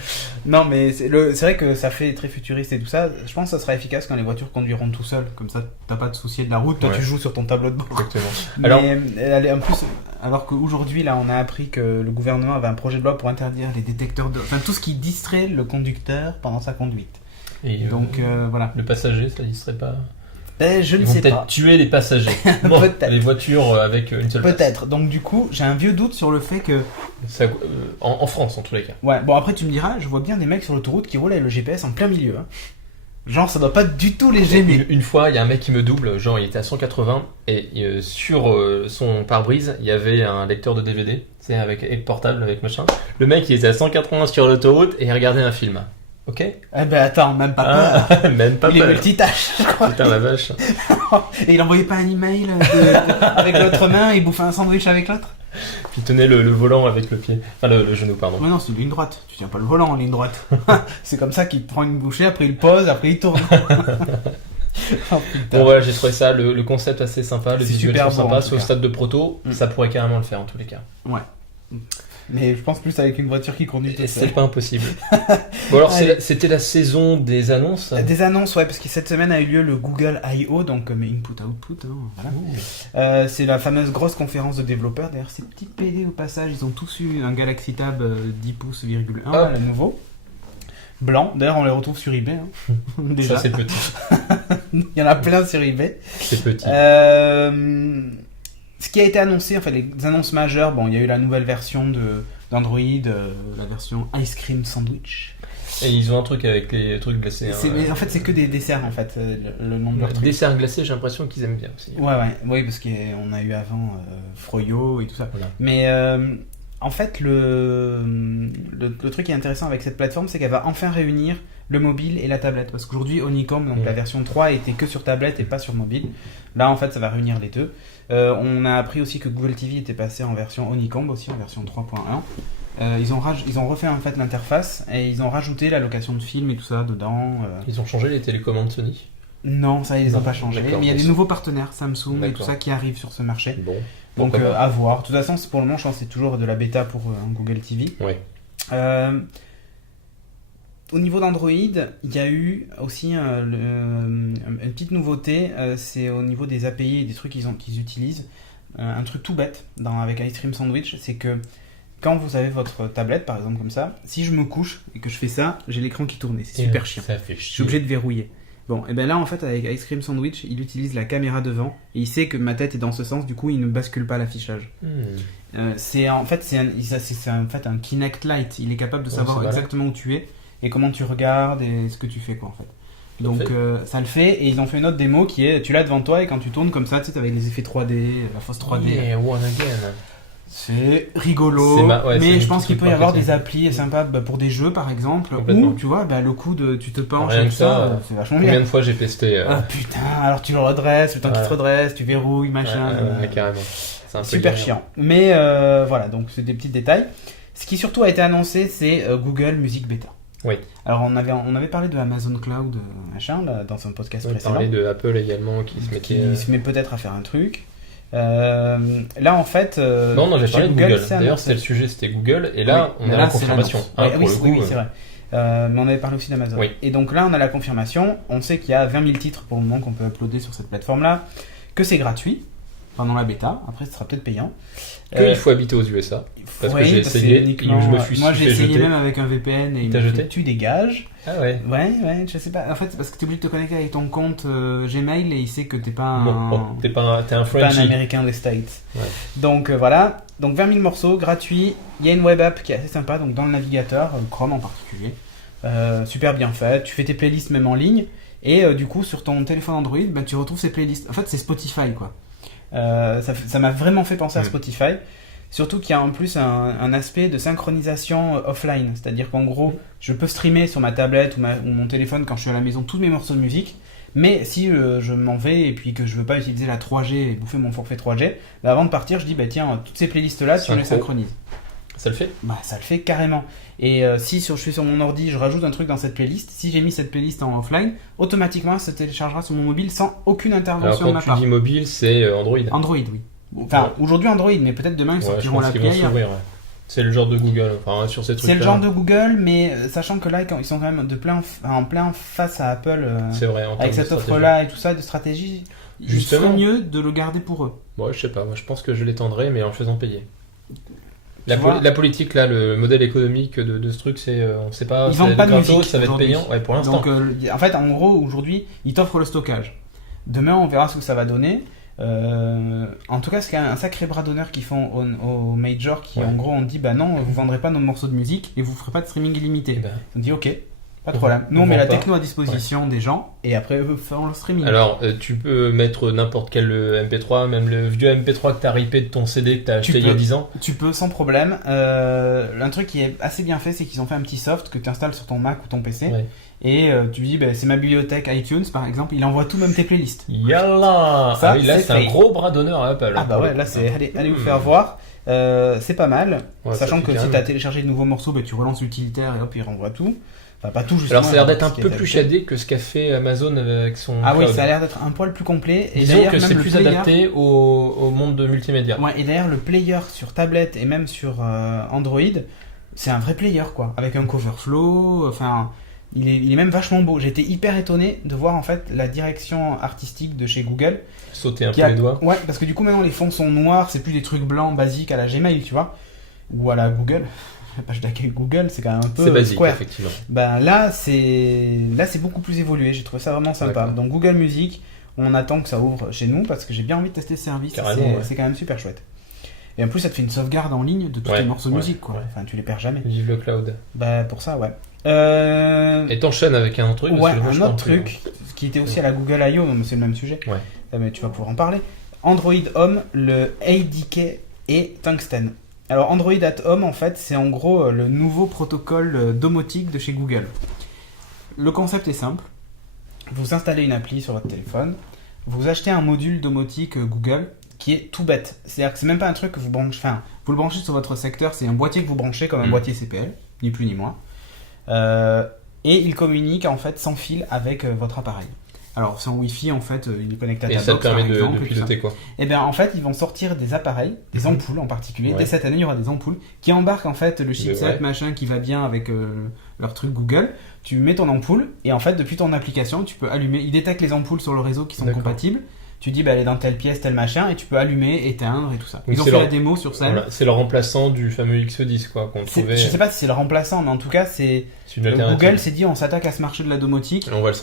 Non, mais c'est vrai que ça fait très futuriste et tout ça. Je pense que ça sera efficace quand les voitures conduiront tout seules. Comme ça, t'as pas de souci de la route. Toi, tu joues sur ton tableau de bord. Exactement. Mais en plus, alors qu'aujourd'hui, là, on a appris que le gouvernement avait un projet de loi pour interdire les détecteurs enfin tout ce qui distrait le conducteur pendant sa conduite. Et donc voilà. Le passager, ça distrait pas. Je ne Ils sais vont peut-être pas. tuer les passagers. Bon, les voitures avec une seule place. Peut-être. Donc du coup, j'ai un vieux doute sur le fait que... Ça, en France, en tous les cas. Ouais, bon après tu me diras, je vois bien des mecs sur l'autoroute qui roulent avec le GPS en plein milieu. Hein. Genre ça doit pas du tout les gêner. Une fois, il y a un mec qui me double, genre il était à 180 et sur son pare-brise, il y avait un lecteur de DVD, c'est avec portable, avec machin. Le mec il était à 180 sur l'autoroute et il regardait un film. Ok. Eh ben attends, même pas peur. Même pas il peur. est multitâche, je crois. Putain la vache. Et il envoyait pas un email avec l'autre main et il bouffait un sandwich avec l'autre. Puis il tenait le volant avec le pied. Enfin le genou, pardon. Mais non, c'est une ligne droite. Tu tiens pas le volant en ligne droite. C'est comme ça qu'il prend une bouchée, après il pose, après il tourne. Oh, bon voilà, j'ai trouvé ça, le concept assez sympa, le visuel super sympa, c'est au stade de proto, ça pourrait carrément le faire en tous les cas. Ouais. Mais je pense plus avec une voiture qui conduit. C'est pas impossible. Bon alors c'était la saison des annonces. Des annonces, ouais, parce que cette semaine a eu lieu le Google I.O., donc comme input-output. Voilà. C'est la fameuse grosse conférence de développeurs. D'ailleurs, ces petits PD au passage, ils ont tous eu un Galaxy Tab 10 pouces,1 le nouveau. Blanc, d'ailleurs on les retrouve sur eBay. Hein. Déjà. Ça c'est petit. Il y en a plein sur eBay. C'est petit. Ce qui a été annoncé, enfin les annonces majeures, bon, il y a eu la nouvelle version d'Android, la version Ice Cream Sandwich. Et ils ont un truc avec les trucs glacés. Mais en fait, c'est que des desserts, en fait, le nom de leur truc. Desserts glacés, j'ai l'impression qu'ils aiment bien aussi. Oui, parce qu'on a eu avant Froyo et tout ça. Voilà. Mais en fait, le truc qui est intéressant avec cette plateforme, c'est qu'elle va enfin réunir le mobile et la tablette. Parce qu'aujourd'hui, Honeycomb, donc la version 3, était que sur tablette et pas sur mobile. Là, en fait, ça va réunir les deux. On a appris aussi que Google TV était passé en version Honeycomb aussi, en version 3.1. Ils ont refait en fait l'interface et ils ont rajouté la location de films et tout ça dedans. Ils ont changé les télécommandes Sony? Non, ça ils les ont pas changé. Mais il y a des nouveaux partenaires, Samsung et tout ça, qui arrivent sur ce marché. Bon. Donc à voir. De toute façon, pour le moment, je pense que c'est toujours de la bêta pour Google TV. Ouais. Au niveau d'Android, il y a eu aussi une petite nouveauté, c'est au niveau des API et des trucs qu'ils utilisent. Un truc tout bête avec iStream Sandwich, c'est que quand vous avez votre tablette, par exemple comme ça, si je me couche et que je fais ça, j'ai l'écran qui tourne. C'est super chiant. Ça fait chier. Je suis obligé de verrouiller. Bon, et bien là, en fait, avec Ice Sandwich, il utilise la caméra devant et il sait que ma tête est dans ce sens, du coup, il ne bascule pas l'affichage. C'est en fait un Kinect Lite. Il est capable de savoir exactement où tu es et comment tu regardes et ce que tu fais, quoi, en fait. Donc, ça le fait. Et ils ont fait une autre démo qui est tu l'as devant toi et quand tu tournes comme ça, tu sais, avec les effets 3D, la fausse 3D. Yeah, one again. C'est rigolo, mais je pense qu'il peut y avoir des applis sympas pour des jeux par exemple, où tu vois, le coup de tu te penches et tout ça, c'est vachement bien. Combien de fois j'ai testé Ah putain, alors tu le redresses, le temps qu'il se redresse, tu verrouilles, machin. Carrément. C'est un peu super chiant. Mais voilà, donc c'est des petits détails. Ce qui surtout a été annoncé, c'est Google Music Beta. Oui. Alors on avait parlé de Amazon Cloud, machin, là, dans un podcast précédent. On parlait de Apple également qui se met peut-être à faire un truc. Là en fait non j'ai parlé de Google. D'ailleurs c'était le sujet, c'était Google et là on a la confirmation. Oui, c'est vrai. Mais on avait parlé aussi d'Amazon. Et donc là on a la confirmation. On sait qu'il y a 20 000 titres pour le moment qu'on peut uploader sur cette plateforme là, que c'est gratuit pendant la bêta. Après ce sera peut-être payant. Il faut habiter aux USA parce que j'ai essayé. Moi j'ai essayé même avec un VPN et il m'a dit tu dégages. Ah ouais. Ouais, je sais pas. En fait, c'est parce que tu es obligé de te connecter avec ton compte Gmail et il sait que t'es pas t'es un Frenchie. Pas un américain des States. Ouais. Donc voilà. Donc 20 000 morceaux gratuits. Il y a une web app qui est assez sympa, donc dans le navigateur, Chrome en particulier. Super bien fait. Tu fais tes playlists même en ligne et du coup sur ton téléphone Android, tu retrouves ces playlists. En fait, c'est Spotify quoi. Ça m'a vraiment fait penser à Spotify. Surtout qu'il y a en plus un aspect de synchronisation offline. C'est-à-dire qu'en gros, je peux streamer sur ma tablette ou mon téléphone quand je suis à la maison tous mes morceaux de musique. Mais si je m'en vais et puis que je veux pas utiliser la 3G et bouffer mon forfait 3G, avant de partir, je dis tiens, toutes ces playlists-là, tu me les synchronises. Ça le fait ? Ça le fait carrément. Et si je suis sur mon ordi, je rajoute un truc dans cette playlist. Si j'ai mis cette playlist en offline, automatiquement, ça se téléchargera sur mon mobile sans aucune intervention de ma part. Quand tu dis mobile, c'est Android. Android, oui. Enfin, aujourd'hui Android, mais peut-être demain ils sortiront l'appli ailleurs. C'est le genre de Google, sur ces trucs-là. C'est le genre de Google, mais sachant que là, ils sont quand même en plein face à Apple. C'est vrai, avec cette offre-là et tout ça, de stratégie, il serait mieux de le garder pour eux. Ouais, je sais pas, moi je pense que je l'étendrai, mais en le faisant payer. La politique, là, le modèle économique de ce truc, c'est, on sait pas, ils vendent pas de musique, ça va être payant, pour l'instant. Donc, en fait, en gros, aujourd'hui, ils t'offrent le stockage. Demain, on verra ce que ça va donner. En tout cas, c'est un sacré bras d'honneur qu'ils font au major qui en gros ont dit non, vous vendrez pas nos morceaux de musique et vous ferez pas de streaming illimité. Ils ont dit ok, pas de problème. Nous on met la techno à disposition des gens et après eux feront le streaming. Alors tu peux mettre n'importe quel MP3, même le vieux MP3 que t'as ripé de ton CD que t'as acheté il y a 10 ans. Tu peux sans problème. Un truc qui est assez bien fait, c'est qu'ils ont fait un petit soft que tu installes sur ton Mac ou ton PC. Et tu dis, c'est ma bibliothèque iTunes par exemple, il envoie tout même tes playlists. Yallah. Ça, là c'est un gros bras d'honneur à Apple. Là c'est allez vous faire voir. C'est pas mal, sachant que si tu as téléchargé de nouveaux morceaux, tu relances l'utilitaire et hop il renvoie tout. Enfin pas tout justement. Alors ça a l'air d'être un peu plus shadé que ce qu'a fait Amazon avec son cloud. Oui, ça a l'air d'être un poil plus complet. Et disons que c'est plus adapté au monde de multimédia. Ouais, et d'ailleurs le player sur tablette et même sur Android, c'est un vrai player quoi, avec un cover flow, enfin... Il est même vachement beau. J'ai été hyper étonné de voir en fait la direction artistique de chez Google. Sauter un peu les doigts. Ouais, parce que du coup maintenant les fonds sont noirs, c'est plus des trucs blancs basiques à la Gmail, tu vois, ou à la Google. La page d'accueil Google, c'est quand même un peu basique, square. Effectivement. Là c'est beaucoup plus évolué. J'ai trouvé ça vraiment sympa. D'accord. Donc Google Music, on attend que ça ouvre chez nous parce que j'ai bien envie de tester ce service. C'est quand même super chouette. Et en plus, ça te fait une sauvegarde en ligne de tous tes morceaux de musique, quoi. Ouais. Enfin, tu les perds jamais. Vive le cloud. Pour ça, ouais. Et t'enchaînes avec un truc. Ouais, un autre truc qui était aussi à la Google I.O., mais c'est le même sujet. Ouais. Mais tu vas pouvoir en parler. Android Home, le ADK et Tungsten. Alors Android at Home, en fait, c'est en gros le nouveau protocole domotique de chez Google. Le concept est simple. Vous installez une appli sur votre téléphone, vous achetez un module domotique Google qui est tout bête. C'est-à-dire que c'est même pas un truc que vous branchez, enfin, vous le branchez sur votre secteur, c'est un boîtier que vous branchez comme un boîtier CPL, ni plus ni moins. Et il communique en fait sans fil avec votre appareil. Alors sans Wi-Fi en fait, il est connecté à ta box. Et ça te permet de piloter quoi? Et bien en fait ils vont sortir des appareils, des ampoules en particulier. Dès cette année il y aura des ampoules qui embarquent en fait le chipset machin qui va bien avec leur truc Google. Tu mets ton ampoule et en fait depuis ton application tu peux allumer. Il détecte les ampoules sur le réseau qui sont compatibles. Tu dis elle est dans telle pièce, tel machin et tu peux allumer, éteindre et tout ça. Donc ils ont fait la démo sur scène. Voilà, c'est le remplaçant du fameux X10 quoi qu'on trouvait. Je sais pas si c'est le remplaçant mais en tout cas c'est Google s'est dit on s'attaque à ce marché de la domotique et on va le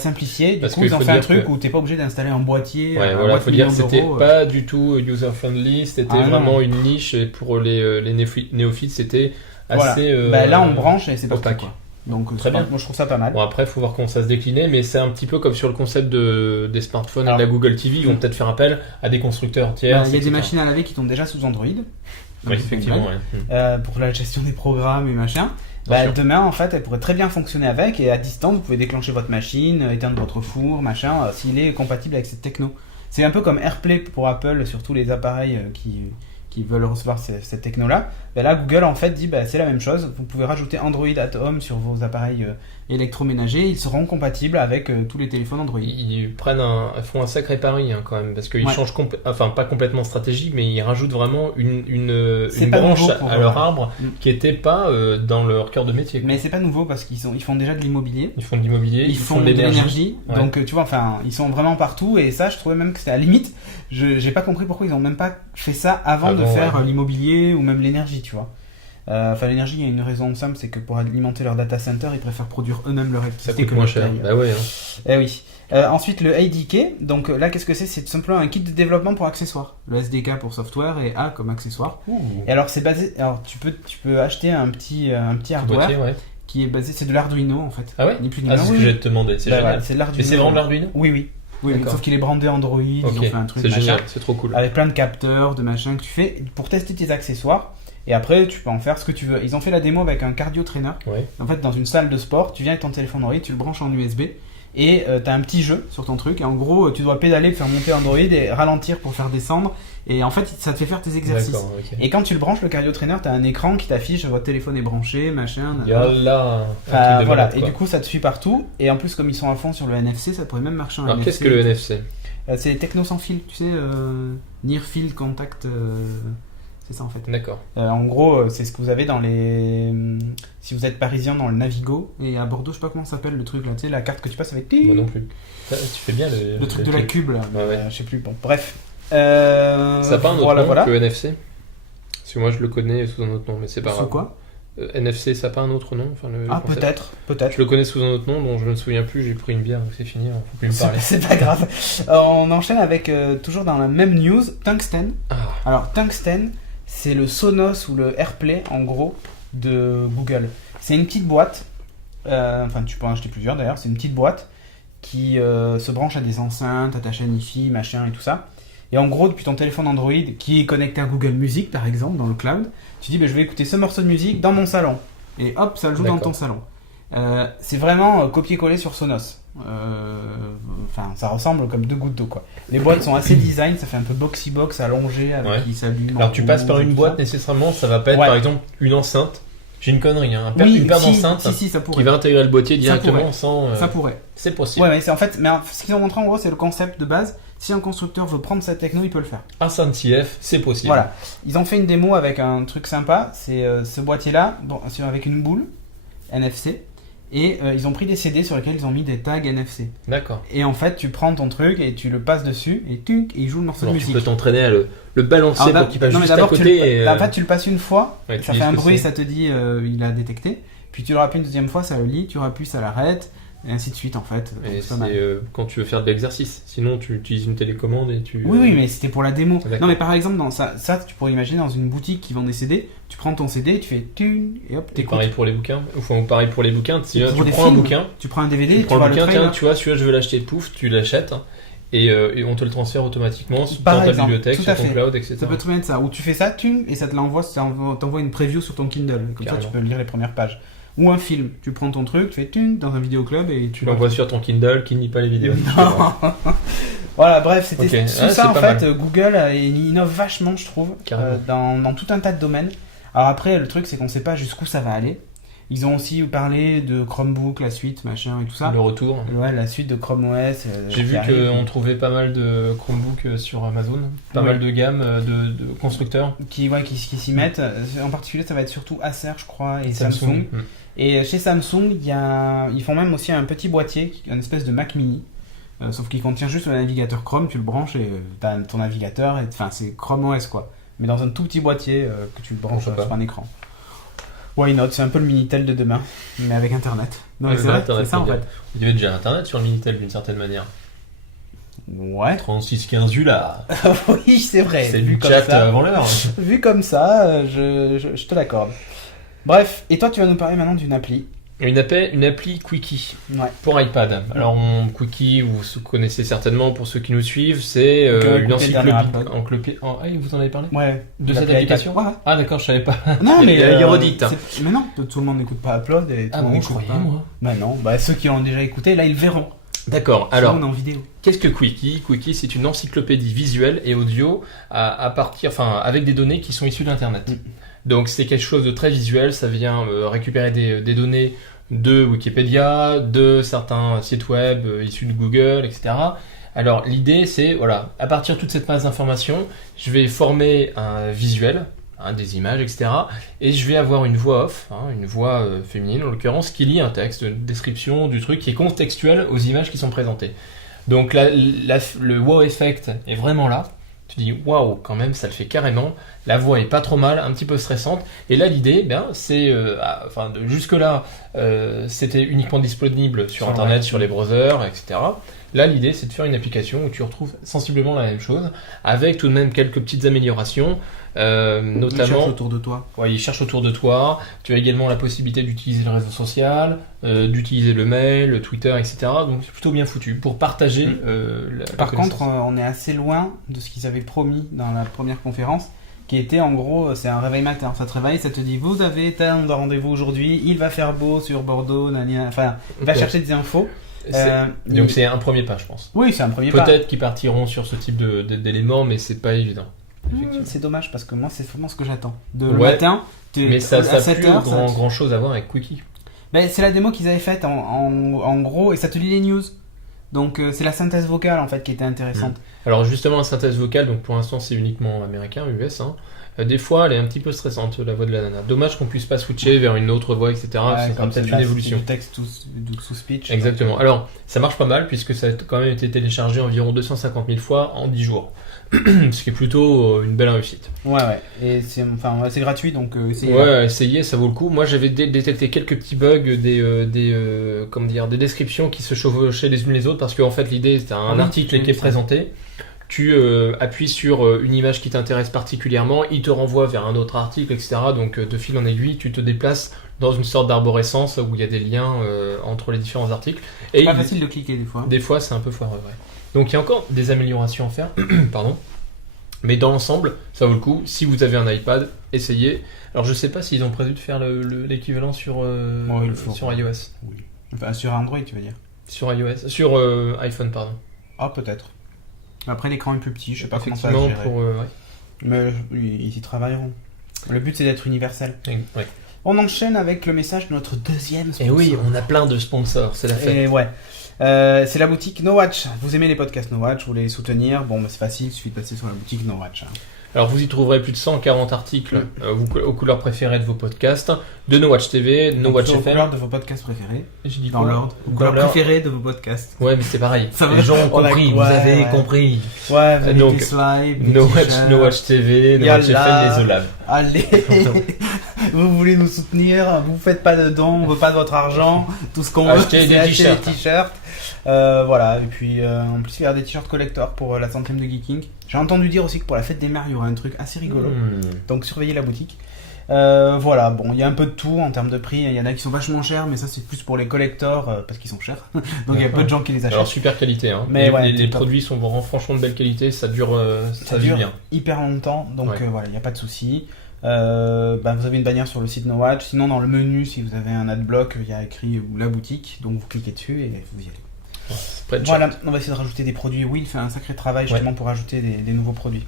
simplifier. Du coup ils ont fait un truc où t'es pas obligé d'installer un boîtier. Ouais, voilà, faut dire que c'était pas du tout user friendly, c'était vraiment une niche et pour les néophytes c'était assez. Là on branche et c'est opaque. Quoi. Donc très bien. Moi je trouve ça pas mal. Bon après faut voir comment ça se déclinait, mais c'est un petit peu comme sur le concept des smartphones et de la Google TV, ils vont peut-être faire appel à des constructeurs tiers. Il y a des machines à laver qui tombent déjà sous Android. Oui, effectivement. Pour la gestion des programmes et machin. Demain en fait elle pourrait très bien fonctionner avec et à distance vous pouvez déclencher votre machine, éteindre votre four, machin, s'il est compatible avec cette techno. C'est un peu comme AirPlay pour Apple sur tous les appareils qui veulent recevoir cette techno-là. Là, Google en fait dit c'est la même chose. Vous pouvez rajouter Android at Home sur vos appareils électroménagers. Ils seront compatibles avec tous les téléphones Android. Ils font un sacré pari quand même parce qu'ils changent pas complètement stratégique, mais ils rajoutent vraiment une branche à leur arbre qui n'était pas dans leur cœur de métier. Mais c'est pas nouveau parce qu'ils font déjà de l'immobilier. Ils font de l'immobilier. Ils font de l'énergie. Donc tu vois, ils sont vraiment partout et ça, je trouvais même que c'était à la limite. J'ai pas compris pourquoi ils ont même pas fait ça avant de faire l'immobilier ou même l'énergie, tu vois. L'énergie, il y a une raison simple, c'est que pour alimenter leur data center, ils préfèrent produire eux-mêmes leur électricité. Ça coûte moins cher. Oui. Ensuite, le ADK, donc là, qu'est-ce que c'est? C'est tout simplement un kit de développement pour accessoires. Le SDK pour software et A comme accessoire. Et alors, c'est basé. Alors, tu peux acheter un petit hardware qui est basé. C'est de l'Arduino en fait. Ah ouais? Ni plus ni moins. C'est ce que j'allais te demander. C'est génial. C'est de l'Arduino. Et c'est vraiment de l'Arduino? Oui. Sauf qu'il est brandé Android. Ils ont fait un truc. C'est génial. C'est trop cool. Avec plein de capteurs, de machin que tu fais pour tester tes accessoires. Et après, tu peux en faire ce que tu veux. Ils ont fait la démo avec un cardio trainer. En fait, dans une salle de sport, tu viens avec ton téléphone Android, tu le branches en USB et tu as un petit jeu sur ton truc. Et en gros, tu dois pédaler pour faire monter Android et ralentir pour faire descendre. Et en fait, ça te fait faire tes exercices. Et quand tu le branches, le cardio trainer, tu as un écran qui t'affiche votre téléphone est branché, machin. Yallah. Voilà. Et du coup, ça te suit partout. Et en plus, comme ils sont à fond sur le NFC, ça pourrait même marcher en NFC. Alors, qu'est-ce que le NFC? C'est techno sans fil, tu sais, Near Field Contact. C'est ça en fait. D'accord. En gros, c'est ce que vous avez dans les. Si vous êtes parisien dans le Navigo et à Bordeaux, je sais pas comment ça s'appelle le truc là, tu sais, la carte que tu passes avec. Moi non plus. Tu fais bien le truc de la cube là. Je sais plus. Bon, bref. Ça n'a pas un autre nom que NFC? Parce que moi je le connais sous un autre nom, mais c'est pas grave. Sous quoi? NFC, ça n'a pas un autre nom? Peut-être. Je le connais sous un autre nom dont je me souviens plus, j'ai pris une bière donc c'est fini, faut plus me parler. C'est pas grave. On enchaîne avec, toujours dans la même news, Tungsten. Alors Tungsten, c'est le Sonos ou le AirPlay en gros de Google. C'est une petite boîte, tu peux en acheter plusieurs d'ailleurs, c'est une petite boîte qui se branche à des enceintes, à ta chaîne Wi-Fi, machin et tout ça. Et en gros, depuis ton téléphone Android qui est connecté à Google Music par exemple dans le cloud, tu dis je vais écouter ce morceau de musique dans mon salon. Et hop, ça le joue dans ton salon. C'est vraiment copier-coller sur Sonos. Ça ressemble comme deux gouttes d'eau quoi. Les boîtes sont assez design, ça fait un peu boxy box allongé avec qui s'allume. Alors tu passes par une boîte nécessairement, ça va pas être par exemple une enceinte. J'ai une connerie, une paire d'enceintes qui va intégrer le boîtier directement sans. Ça pourrait. C'est possible. Ouais, mais c'est en fait, ce qu'ils ont montré en gros, c'est le concept de base. Si un constructeur veut prendre cette techno, il peut le faire. Enceinte CF, c'est possible. Voilà. Ils ont fait une démo avec un truc sympa. C'est ce boîtier-là, avec une boule NFC. Et ils ont pris des CD sur lesquels ils ont mis des tags NFC. D'accord. Et en fait, tu prends ton truc et tu le passes dessus et il joue le morceau de musique. Tu peux t'entraîner à le balancer pour qu'il passe juste à côté. En fait, tu le passes une fois, ça fait un bruit, ça te dit il a détecté. Puis tu le rappuies une deuxième fois, ça le lit, tu rappuies, ça l'arrête. et ainsi de suite en fait. Donc, Et c'est pas mal. quand tu veux faire de l'exercice. Sinon, tu utilises une télécommande et tu. Oui, mais c'était pour la démo. D'accord. Non, mais par exemple, dans ça, tu pourrais imaginer dans une boutique qui vend des CD, tu prends ton CD, tu fais tune, et hop, Et t'écoutes. pareil pour les bouquins. Enfin, pareil pour les bouquins. Tu pour des prends un films, bouquin. Tu prends un DVD, Tu tu prends vois le le bouquin, trailer. tiens, tu vois, celui-là je veux l'acheter, pouf, tu l'achètes. Et on te le transfère automatiquement Par dans ta exemple, bibliothèque, tout sur à ton fait. cloud, etc. Ça peut très bien être ça. Ou tu fais ça, tune, et ça te l'envoie, t'envoie une preview sur ton Kindle. Comme Carrément. ça, tu peux lire les premières pages. Ou un film. Tu prends ton truc, tu fais tune dans un vidéoclub et Tu l'envoies sur ton Kindle qui nie pas les vidéos. Non. Voilà, bref, c'était Ok. tout Ah, ça c'est en pas fait. mal. Google il innove vachement, je trouve, Carrément. dans tout un tas de domaines. Alors après, le truc, c'est qu'on sait pas jusqu'où ça va aller. Ils ont aussi parlé de Chromebook, la suite, machin et tout ça. Le retour. Ouais, la suite de Chrome OS. J'ai vu qu'on trouvait pas mal de Chromebook sur Amazon, pas Oui. mal de gammes de constructeurs. qui s'y mettent. En particulier, ça va être surtout Acer, je crois, et Samsung. Mm. Et chez Samsung, ils font même aussi un petit boîtier, une espèce de Mac mini. Sauf qu'il contient juste le navigateur Chrome, tu le branches et t'as ton navigateur, enfin c'est Chrome OS quoi. Mais dans un tout petit boîtier que tu le branches Pourquoi sur pas. un écran. Why not? C'est un peu le Minitel de demain, mais avec Internet. Non, mais Ouais, c'est vrai, Internet c'est ça en mondial. fait. Il y avait déjà Internet sur le Minitel d'une certaine manière. Ouais. 3615 U là. Oui, c'est vrai. C'est Vu du comme chat ça, avant l'heure. vu comme ça, je te l'accorde. Bref, et toi tu vas nous parler maintenant d'une appli. Une appli Quickie Ouais. pour iPad. Alors Quickie, vous connaissez certainement pour ceux qui nous suivent, c'est une écouter le dernier encyclopédie. Ah, vous en avez parlé Ouais. de cette L'appli application iPad. Ouais. Ah d'accord, je savais pas. Non, mais. Il y a redite. Mais non, tout le monde n'écoute pas Upload et tout Ah le monde bon, je n'écoute croyais pas. moi. Bah non, bah ceux qui ont déjà écouté, là ils le verront. D'accord. Alors, Alors, on est en vidéo. qu'est-ce que Quickie? Quickie, c'est une encyclopédie visuelle et audio avec des données qui sont issues d'Internet. Donc c'est quelque chose de très visuel, ça vient récupérer des données de Wikipédia, de certains sites web issus de Google, etc. Alors l'idée c'est, voilà, à partir de toute cette masse d'informations, je vais former un visuel, des images, etc. Et je vais avoir une voix off, une voix féminine en l'occurrence, qui lit un texte, une description du truc qui est contextuel aux images qui sont présentées. Donc le wow effect est vraiment là. Tu dis waouh, quand même, ça le fait carrément. La voix est pas trop mal, un petit peu stressante. Et là, l'idée, c'est, jusque-là, c'était uniquement disponible sur Internet, sur les browsers, etc. Là, l'idée, c'est de faire une application où tu retrouves sensiblement la même chose, avec tout de même quelques petites améliorations, notamment. Ils cherchent autour de toi. Ouais, ils cherchent autour de toi. Tu as également la possibilité d'utiliser le réseau social, d'utiliser le mail, le Twitter, etc. Donc c'est plutôt bien foutu pour partager la Par connaissance. contre, on est assez loin de ce qu'ils avaient promis dans la première conférence, qui était en gros, c'est un réveil matin. Ça te réveille, ça te dit vous avez tant de rendez-vous aujourd'hui, il va faire beau sur Bordeaux, enfin, il va Ok. chercher des infos. Donc c'est un premier pas, je pense. Oui, c'est un premier pas. Peut-être qu'ils partiront sur ce type d'éléments, mais c'est pas évident. Effectivement. C'est dommage parce que moi, c'est vraiment ce que j'attends. Le Ouais. matin, Mais ça à n'a 7 plus heures, grand chose à voir avec Quickie. Ben, c'est la démo qu'ils avaient faite en gros, et ça te lit les news. Donc c'est la synthèse vocale en fait qui était intéressante. Alors justement, la synthèse vocale, donc pour l'instant c'est uniquement américain, US. Des fois, elle est un petit peu stressante, la voix de la nana. Dommage qu'on puisse pas switcher vers une autre voix, etc. C'est comme peut-être c'est une évolution. du texte sous speech. Exactement. Alors, ça marche pas mal puisque ça a quand même été téléchargé environ 250 000 fois en 10 jours. Ce qui est plutôt une belle réussite. Ouais. Et c'est gratuit donc essayez. Ouais, essayez, ça vaut le coup. Moi, j'avais détecté quelques petits bugs, des descriptions qui se chevauchaient les unes les autres parce qu'en fait, l'idée, c'est un article qui est présenté. Tu appuies sur une image qui t'intéresse particulièrement, il te renvoie vers un autre article, etc. Donc de fil en aiguille, tu te déplaces dans une sorte d'arborescence où il y a des liens entre les différents articles. C'est pas facile de cliquer des fois. Des fois, c'est un peu foireux, ouais. Donc il y a encore des améliorations à faire, pardon. Mais dans l'ensemble, ça vaut le coup. Si vous avez un iPad, essayez. Alors je sais pas s'ils ont prévu de faire l'équivalent sur iOS. Oui. Enfin, sur Android, tu veux dire. Sur iOS, sur iPhone, pardon. Ah, peut-être. Après, l'écran est plus petit, je sais pas comment ça va se Effectivement, gérer. ouais. Mais ils y travailleront. Le but, c'est d'être universel. Ouais. On enchaîne avec le message de notre deuxième sponsor. Et oui, on a plein de sponsors, c'est la fête. Et ouais. C'est la boutique No Watch. Vous aimez les podcasts No Watch, vous voulez les soutenir. Bon, bah, c'est facile, il suffit de passer sur la boutique No Watch. Alors vous y trouverez plus de 140 articles aux couleurs préférées de vos podcasts, de No Watch TV, No Watch Aux FM. couleurs de vos podcasts préférés. J'ai dit Dans quoi l'ordre. Aux couleurs préférées de vos podcasts. Ouais, mais c'est pareil. Ça Les va. gens ont On a- compris, vous ouais, avez ouais. compris. Ouais, vous avez Donc, des slides, des No t-shirts. Watch TV, No Watch FM, Yalla. les Olab. Allez. vous voulez nous soutenir, vous faites pas de dons, on veut pas de votre argent, tout ce qu'on veut, Achetez des acheter t-shirts. des t-shirts. Voilà, et puis en plus il y a des t-shirts collector pour la 100e de Geeking. J'ai entendu dire aussi que pour la fête des mères il y aura un truc assez rigolo, donc surveillez la boutique. Voilà, bon, il y a un peu de tout en termes de prix. Il y en a qui sont vachement chers, mais ça c'est plus pour les collectors parce qu'ils sont chers. Donc il y a peu de gens qui les achètent. Alors super qualité, hein. Mais ouais, les produits sont vraiment franchement de belle qualité, ça dure, ça vit dure bien. hyper longtemps, donc Ouais. voilà, il n'y a pas de souci. Vous avez une bannière sur le site NoWatch. Sinon, dans le menu, si vous avez un adblock, il y a écrit la boutique, donc vous cliquez dessus et vous y allez. Prêt de Voilà, on va essayer de rajouter des produits. Will fait un sacré travail justement Ouais. pour rajouter des nouveaux produits.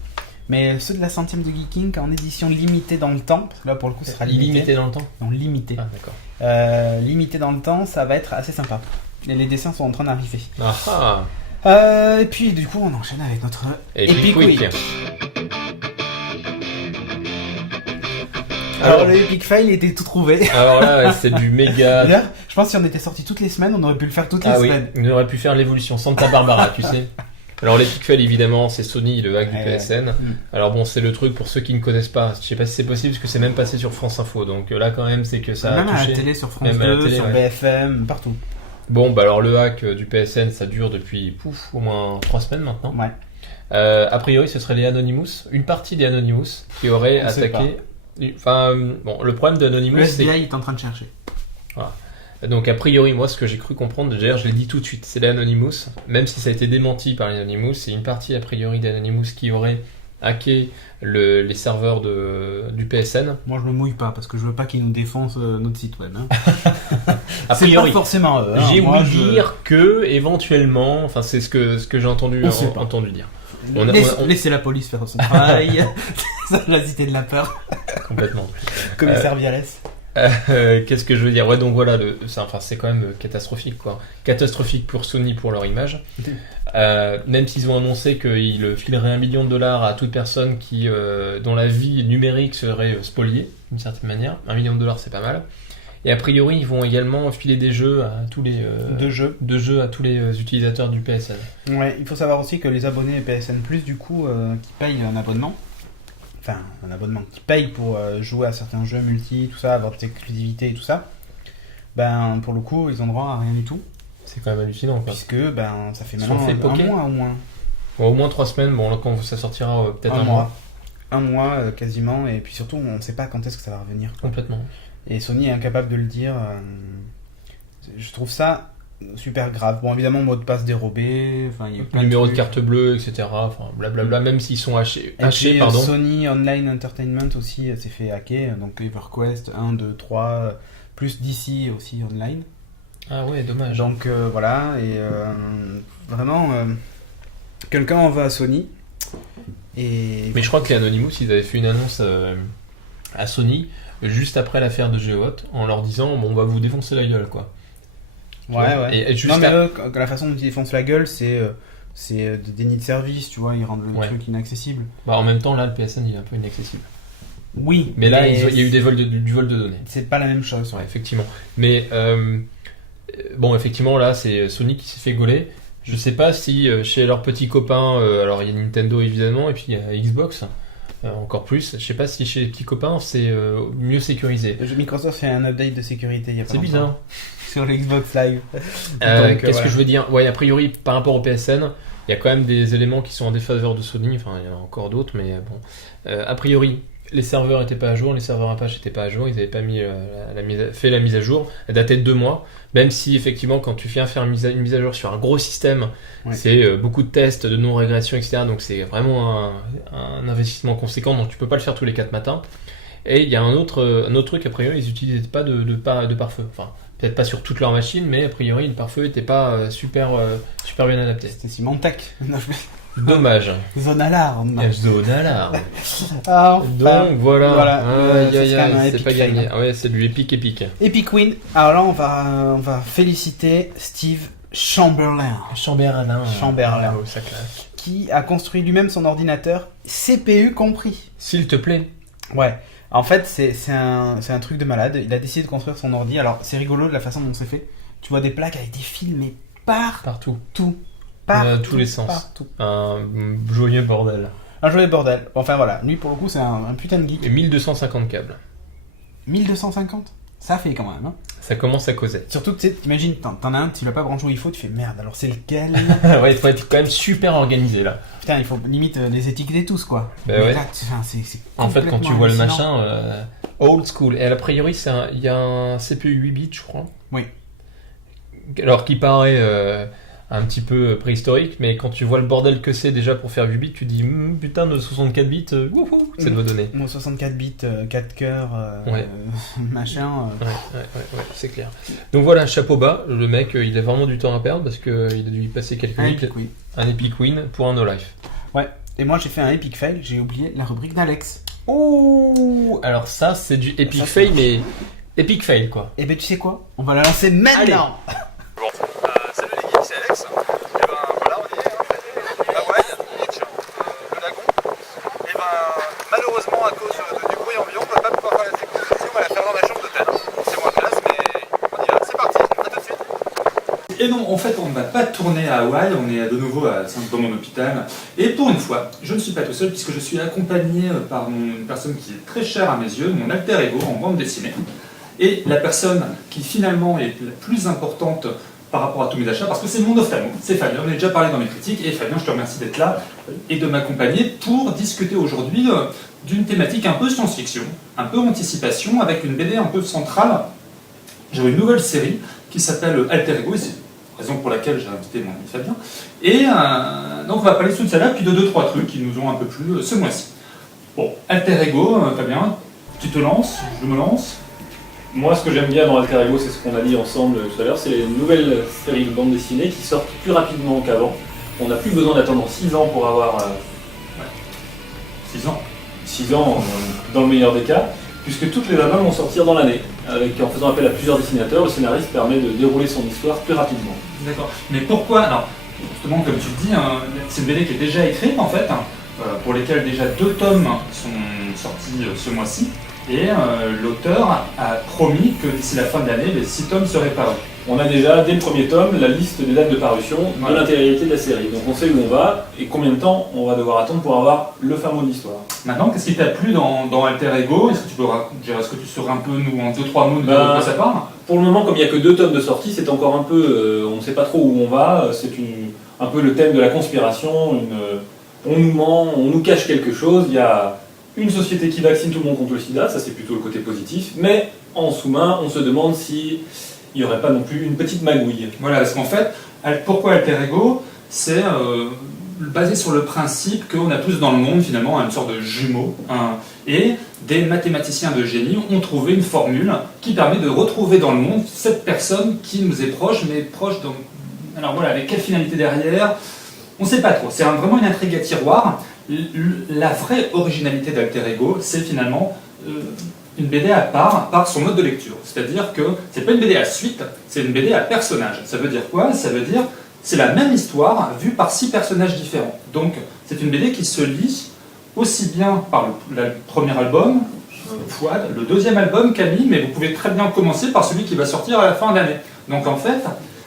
Mais ceux de la 100e de Geeking en édition limitée dans le temps, parce que là pour le coup ce sera Illimité dans le temps. Non, limité. Ah d'accord. Limité dans le temps, ça va être assez sympa. Et les dessins sont en train d'arriver. Ah ah. Et puis du coup on enchaîne avec notre Epic Week. Alors le Epic Fail était tout trouvé. Alors là, ouais, c'est du méga. Là, je pense que si on était sorti toutes les semaines, on aurait pu le faire toutes les Ah oui, semaines. on aurait pu faire l'évolution Santa Barbara, tu sais. Alors l'Epic Fail évidemment, c'est Sony, le hack du PSN. Alors bon, c'est le truc pour ceux qui ne connaissent pas. Je sais pas si c'est possible parce que c'est même passé sur France Info. Donc là quand même, c'est que ça Même a à touché. la télé, sur France Même à la 2, télé, sur ouais. BFM, partout. Bon, bah alors le hack du PSN, ça dure depuis au moins 3 semaines maintenant. Ouais. A priori, ce serait les Anonymous, une partie des Anonymous qui aurait On sait attaqué. Enfin, bon, le problème d'Anonymous, Le c'est SDI est en train de chercher. donc a priori, moi, ce que j'ai cru comprendre, d'ailleurs, je l'ai dit tout de suite, c'est les Anonymous, même si ça a été démenti par les Anonymous, c'est une partie a priori d'Anonymous qui aurait hacké les serveurs du PSN. Moi, je me mouille pas parce que je veux pas qu'ils nous défoncent notre site web. Hein. A C'est priori, pas forcément eux. Hein. j'ai Moi, ouï dire que éventuellement, enfin c'est ce que j'ai entendu On sait pas. entendu dire. Laissez la police faire son travail. Ça, la cité de la peur. Complètement. Commissaire Vialès. Qu'est-ce que je veux dire? Ouais, donc voilà, c'est quand même catastrophique, quoi. Catastrophique pour Sony pour leur image. Même s'ils ont annoncé qu'ils fileraient $1 million à toute personne dont la vie numérique serait spoliée, d'une certaine manière. $1 million, c'est pas mal. Et a priori, ils vont également filer des jeux à tous les De jeux. à tous les utilisateurs du PSN. Ouais, il faut savoir aussi que les abonnés PSN+, du coup, qui payent un abonnement, qui payent pour jouer à certains jeux multi, tout ça, avoir des exclusivités et tout ça, ben pour le coup, ils ont droit à rien du tout, C'est quand même hallucinant, quoi. puisque ben ça fait Ils sont maintenant fait poker. un mois au moins. Bon, au moins 3 semaines, bon là quand ça sortira peut-être un mois. Un mois quasiment, et puis surtout, on ne sait pas quand est-ce que ça va revenir. Complètement. Et Sony est incapable de le dire. Je trouve ça super grave. Bon, évidemment, mot de passe dérobé. Enfin, il y a plein Numéro de trucs. carte bleue, etc. Enfin, blablabla, même s'ils sont hachés, Et puis, pardon. Sony Online Entertainment aussi s'est fait hacker. Donc EverQuest 1, 2, 3, plus DC aussi online. Ah ouais, dommage. Donc voilà, et vraiment, quelqu'un en veut à Sony. Et Mais je crois que les Anonymous, ils avaient fait une annonce à Sony juste après l'affaire de GeoHot en leur disant bon, on va vous défoncer la gueule, quoi. ouais. Et juste Non, mais eux, la façon dont ils défoncent la gueule, c'est des dénis de service, tu vois, ils rendent le Ouais. truc inaccessible. Bah, en même temps, là, le PSN, il est un peu inaccessible. Oui, Mais là, il y a eu du vol de données. c'est pas la même chose. Ouais, effectivement. Mais bon, effectivement, là, c'est Sony qui s'est fait gauler. Je sais pas si chez leurs petits copains, alors il y a Nintendo évidemment, et puis il y a Xbox, encore plus. Je sais pas si chez les petits copains c'est mieux sécurisé. Microsoft fait un update de sécurité il y a pas C'est longtemps. bizarre. Sur le Xbox Live. Qu'est-ce que je veux dire? Ouais, a priori, par rapport au PSN, il y a quand même des éléments qui sont en défaveur de Sony. Enfin, il y en a encore d'autres, mais bon. A priori, les serveurs n'étaient pas à jour, les serveurs Apache n'étaient pas à jour, ils n'avaient pas mis, fait la mise à jour, elle datait de 2 mois, même si effectivement quand tu viens faire une mise à jour sur un gros système, Ouais. c'est beaucoup de tests, de non-régression, etc. Donc c'est vraiment un investissement conséquent, donc tu peux pas le faire tous les 4 matins. Et il y a un autre truc, a priori ils n'utilisaient pas de pare-feu, enfin peut-être pas sur toute leur machine, mais a priori le pare-feu n'était pas super bien adapté. C'était Symantec. Dommage. Zone alarme. Zone alarme. Ah, enfin. Donc voilà, ce serait un c'est epic pas gagné. fail. Ah ouais, c'est du épique. Epic Win. Alors là, on va féliciter Steve Chamberlain, Chamberlain. Chamberlain. Oh, ça claque. qui a construit lui-même son ordinateur, CPU compris. S'il te plaît. Ouais. En fait, c'est un truc de malade. Il a décidé de construire son ordi. Alors, c'est rigolo de la façon dont c'est fait. Tu vois des plaques avec des fils, mais Partout. partout. tous les sens. Partout. Un joyeux bordel. Un joli bordel. Enfin voilà, lui pour le coup c'est un putain de geek. Et 1250 câbles. 1250. Ça fait quand même. Hein. Ça commence à causer. Surtout, tu sais, t'imagines, t'en as un, tu l'as pas branché où il faut, tu fais merde, alors c'est lequel? Ouais, il faut être quand même super organisé là. Putain, il faut limite les étiqueter tous quoi. Bah mais ouais. là, c'est En fait, quand tu vois le hallucinant. machin, old school. Et a priori, il y a un CPU 8 bits, je crois. Oui. Alors qui paraît un petit peu préhistorique, mais quand tu vois le bordel que c'est déjà pour faire 8 bits, tu dis putain de 64 bits, wouhou, ça doit donner. Moi, 64 bits, 4 cœurs, Ouais. machin. Ouais, c'est clair. Donc voilà, chapeau bas, le mec, il a vraiment du temps à perdre parce qu'il a dû y passer quelques Un minutes. epic, oui. Un epic win pour un no life. Ouais. Et moi, j'ai fait un epic fail, j'ai oublié la rubrique d'Alex. Oh, alors ça, c'est du epic Ça, fail, mais epic fail quoi. Et ben, tu sais quoi? On va la lancer maintenant. Bon, salut les geeks, c'est Alex. Et ben voilà, on y est, hein. Hawaï, beach, le lagon. Et ben malheureusement, à cause du bruit ambiant, on va pas pouvoir faire la séquence. On va la faire dans ma chambre d'hôtel. C'est moins classe, mais on y va, c'est parti, à tout de suite. Et non, en fait, on ne va pas tourner à Hawaï, on est de nouveau dans mon hôpital. Et pour une fois, je ne suis pas tout seul puisque je suis accompagné par une personne qui est très chère à mes yeux, mon alter ego en bande dessinée. Et la personne qui finalement est la plus importante par rapport à tous mes achats, parce que c'est mon ophtalmo, c'est Fabien, on en a déjà parlé dans mes critiques, et Fabien, je te remercie d'être là et de m'accompagner pour discuter aujourd'hui d'une thématique un peu science-fiction, un peu anticipation, avec une BD un peu centrale. J'ai une nouvelle série qui s'appelle Alter Ego, et c'est la raison pour laquelle j'ai invité mon ami Fabien. Et donc on va parler de tout ça là, puis de 2-3 trucs qui nous ont un peu plu ce mois-ci. Bon, Alter Ego, Fabien, tu te lances, je me lance. Moi, ce que j'aime bien dans Alter Ego, c'est ce qu'on a dit ensemble tout à l'heure, c'est les nouvelles séries de bande dessinée qui sortent plus rapidement qu'avant. On n'a plus besoin d'attendre 6 ans pour avoir 6 ans. 6 ans dans le meilleur des cas, puisque toutes les albums vont sortir dans l'année. En faisant appel à plusieurs dessinateurs, le scénariste permet de dérouler son histoire plus rapidement. D'accord. Mais pourquoi? Alors, justement, comme tu le dis, c'est une BD qui est déjà écrite en fait, pour lesquels déjà 2 tomes sont sortis ce mois-ci. Et l'auteur a promis que d'ici la fin de l'année, les 6 tomes seraient parus. On a déjà, dès le premier tome, la liste des dates de parution de l'intégralité de la série. Donc on sait où on va et combien de temps on va devoir attendre pour avoir le fin mot de l'histoire. Maintenant, qu'est-ce qui t'a plu dans Alter Ego? Est-ce que tu peux est-ce que tu saurais un peu, nous, en 2-3 mots, de quoi ça parle? Pour le moment, comme il n'y a que 2 tomes de sortie, c'est encore un peu... on ne sait pas trop où on va. C'est un peu le thème de la conspiration. On nous ment, on nous cache quelque chose. Il y a une société qui vaccine tout le monde contre le sida, ça c'est plutôt le côté positif. Mais en sous-main, on se demande s'il n'y aurait pas non plus une petite magouille. Voilà, parce qu'en fait, pourquoi Alter Ego? C'est basé sur le principe qu'on a tous dans le monde finalement une sorte de jumeau. Et des mathématiciens de génie ont trouvé une formule qui permet de retrouver dans le monde cette personne qui nous est proche, mais proche dans... Alors voilà, avec quelle finalité derrière? On ne sait pas trop. C'est vraiment une intrigue à tiroir. La vraie originalité d'Alter Ego, c'est finalement une BD à part par son mode de lecture. C'est-à-dire que c'est pas une BD à suite, c'est une BD à personnage. Ça veut dire quoi? Ça veut dire c'est la même histoire vue par 6 personnages différents. Donc c'est une BD qui se lit aussi bien par le premier album, Fouad, le deuxième album, Camille, mais vous pouvez très bien commencer par celui qui va sortir à la fin de l'année. Donc en fait,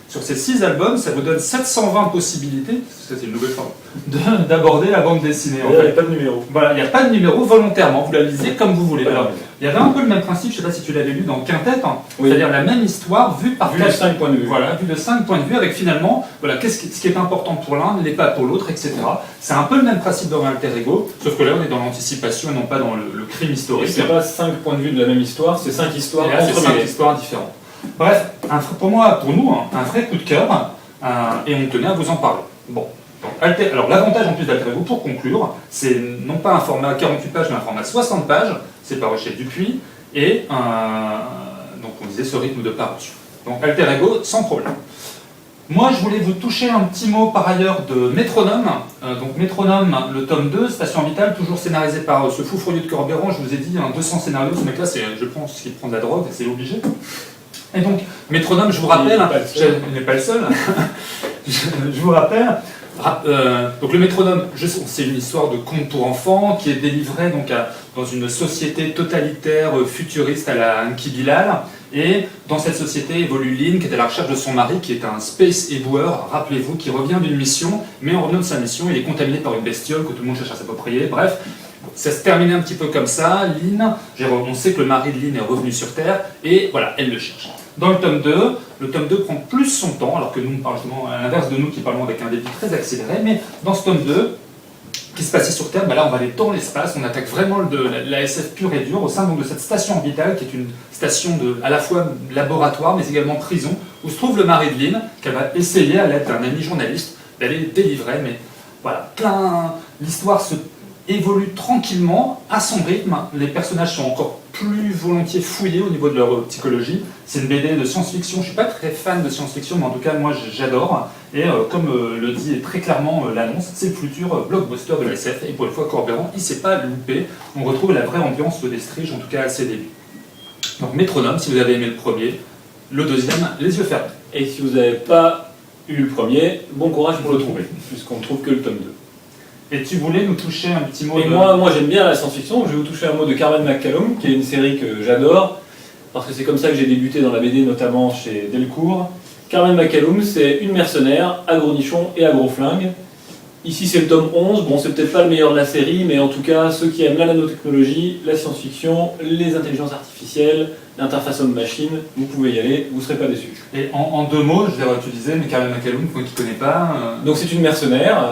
sur ces 6 albums, ça vous donne 720 possibilités, ça c'est une nouvelle forme, d'aborder la bande dessinée. Il n'y a pas de numéro. Voilà, il n'y a pas de numéro volontairement, vous la lisez comme vous voulez. Alors, il y avait un peu le même principe, je ne sais pas si tu l'avais lu dans Quintet, Oui. C'est-à-dire la même histoire vue par Vu de 5 points de vue. Voilà, vue de 5 points de vue, avec finalement, voilà, ce qui est important pour l'un n'est pas pour l'autre, etc. C'est un peu le même principe dans Alter Ego, sauf que là on est dans l'anticipation et non pas dans le crime historique. C'est pas 5 points de vue de la même histoire, c'est 5 histoires Et là, c'est 5 entremêlées. histoires différentes. Bref, pour nous, un vrai coup de cœur, et on tenait à vous en parler. Bon. Alors l'avantage en plus d'Alter Ego, pour conclure, c'est non pas un format 48 pages, mais un format 60 pages, c'est paru chez Dupuis, et donc on disait ce rythme de parution. Donc Alter Ego, sans problème. Moi, je voulais vous toucher un petit mot par ailleurs de Métronome. Donc Métronome, le tome 2, Station Vitale, toujours scénarisé par ce fou furieux de Corbéran. Je vous ai dit, 200 scénarios, ce mec-là, je pense qu'il prend de la drogue, c'est obligé. Et donc, Métronome, je vous rappelle, il n'est pas le seul, je vous rappelle, donc le Métronome, c'est une histoire de conte pour enfants qui est délivrée donc, dans une société totalitaire futuriste à la Enki Bilal. Et dans cette société évolue Lynn, qui est à la recherche de son mari, qui est un space éboueur, rappelez-vous, qui revient d'une mission, mais en revenant de sa mission, il est contaminé par une bestiole que tout le monde cherche à s'approprier. Bref, ça se terminait un petit peu comme ça. Lynn, on sait que le mari de Lynn est revenu sur Terre, et voilà, elle le cherche. Dans le tome 2 prend plus son temps, alors que nous, on parle justement à l'inverse de nous qui parlons avec un débit très accéléré, mais dans ce tome 2, qui se passait sur Terre, là on va aller dans l'espace, on attaque vraiment la SF pure et dure au sein donc, de cette station orbitale qui est une station à la fois laboratoire mais également prison, où se trouve le mari de Lynn, qu'elle va essayer à l'aide d'un ami journaliste d'aller délivrer, mais voilà, l'histoire se évolue tranquillement, à son rythme, les personnages sont encore plus volontiers fouillés au niveau de leur psychologie. C'est une BD de science-fiction, je ne suis pas très fan de science-fiction, mais en tout cas moi j'adore, et comme le dit très clairement l'annonce, c'est le futur blockbuster de la SF, et pour une fois Corberan, il ne s'est pas loupé, on retrouve la vraie ambiance des Striges, en tout cas à ses débuts. Donc Métronome, si vous avez aimé le premier, le deuxième, les yeux fermés. Et si vous n'avez pas eu le premier, bon courage pour le trouver, puisqu'on ne trouve que le tome 2. Et tu voulais nous toucher un petit mot Et moi j'aime bien la science-fiction, je vais vous toucher un mot de Carmen McCallum, qui est une série que j'adore, parce que c'est comme ça que j'ai débuté dans la BD, notamment chez Delcourt. Carmen McCallum, c'est une mercenaire, à gros nichon et à gros flingue. Ici c'est le tome 11, bon c'est peut-être pas le meilleur de la série, mais en tout cas ceux qui aiment la nanotechnologie, la science-fiction, les intelligences artificielles, l'interface homme-machine, vous pouvez y aller, vous ne serez pas déçus. Et en deux mots, je vais réutiliser, mais Carmen McCallum, pour qui ne connaît pas... Donc c'est une mercenaire,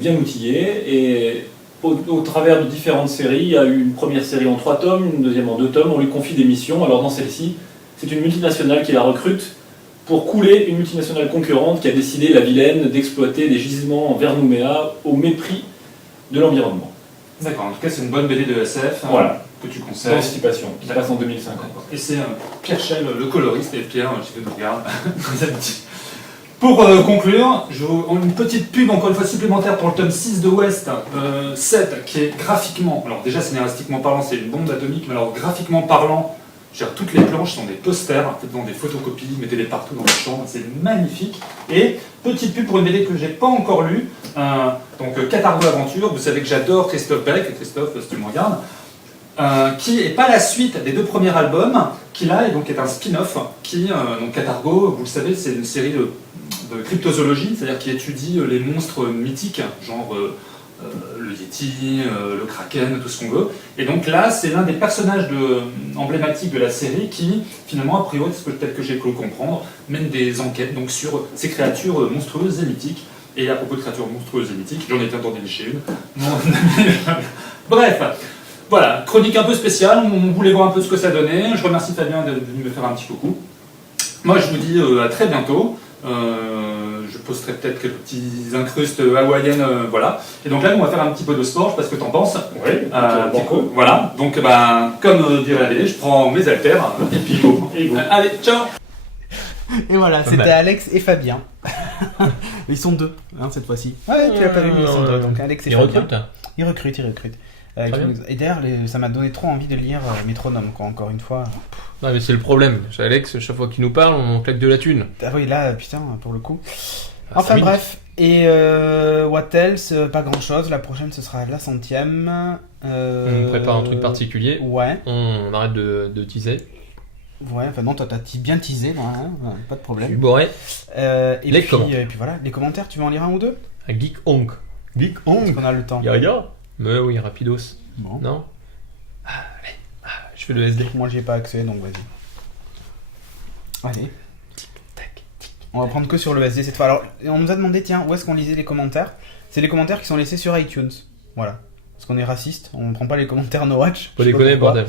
bien outillée, et au travers de différentes séries, il y a eu une première série en 3 tomes, une deuxième en 2 tomes, on lui confie des missions. Alors dans celle-ci, c'est une multinationale qui la recrute pour couler une multinationale concurrente qui a décidé, la vilaine, d'exploiter des gisements vers Nouméa au mépris de l'environnement. D'accord, en tout cas c'est une bonne BD de SF voilà. Que tu conseilles. D'anticipation, qui passe en 2005. Et c'est Pierre Chel, le coloriste, et Pierre, je sais que tu regardes, comme d'habitude. Pour conclure, une petite pub encore une fois supplémentaire pour le tome 6 de West, 7, qui est graphiquement, alors déjà scénaristiquement parlant c'est une bombe atomique, mais alors graphiquement parlant, toutes les planches sont des posters, faites-en des photocopies, mettez-les partout dans les chambres, c'est magnifique. Et petite pub pour une BD que j'ai pas encore lue, donc Catargo Aventure, vous savez que j'adore Christophe Beck, Christophe si tu me regardes, qui n'est pas la suite des 2 premiers albums, qui là est un spin-off, donc Catargo, vous le savez, c'est une série de cryptozoologie, c'est-à-dire qui étudie les monstres mythiques, genre le Yeti, le Kraken, tout ce qu'on veut. Et donc là, c'est l'un des personnages emblématiques de la série qui, finalement, a priori, tel que j'ai pu le comprendre, mène des enquêtes donc, sur ces créatures monstrueuses et mythiques. Et à propos de créatures monstrueuses et mythiques, j'en ai entendu chez une. Bref, voilà, chronique un peu spéciale, on voulait voir un peu ce que ça donnait. Je remercie Fabien d'être venu me faire un petit coucou. Moi, je vous dis à très bientôt. Je posterai peut-être quelques petits incrustes hawaïennes, voilà. Et donc là, on va faire un petit peu de sport, je sais pas ce que t'en penses. Oui, voilà. Donc, comme dirait la BD, je prends mes haltères, et puis go. Allez, ciao. Et voilà, c'était Alex et Fabien. Ils sont 2, cette fois-ci. Ouais, tu l'as pas vu, mais ils sont 2. Donc Alex et Fabien. Ils recrutent. Et d'ailleurs, ça m'a donné trop envie de lire Métronome, quoi, encore une fois. Non, mais c'est le problème. Chez Alex, chaque fois qu'il nous parle, on claque de la thune. Ah oui, là, putain, pour le coup. Enfin bref, et what else, pas grand chose. La prochaine, ce sera la 100e. On prépare un truc particulier. Ouais. On arrête de teaser. Ouais, enfin non, toi t'as bien teasé, là, hein, pas de problème. Je suis bourré. Et puis voilà, les commentaires, tu veux en lire un ou deux? Geek Honk. Est-ce qu'on a le temps? Mais oui, rapidos. Bon. Non. Je fais le SD. Moi j'y ai pas accès, donc vas-y. Allez. On va prendre que sur le SD cette fois. Alors, on nous a demandé, tiens, où est-ce qu'on lisait les commentaires? C'est les commentaires qui sont laissés sur iTunes. Voilà. Parce qu'on est raciste, on ne prend pas les commentaires No Watch. Faut déconner, bordel.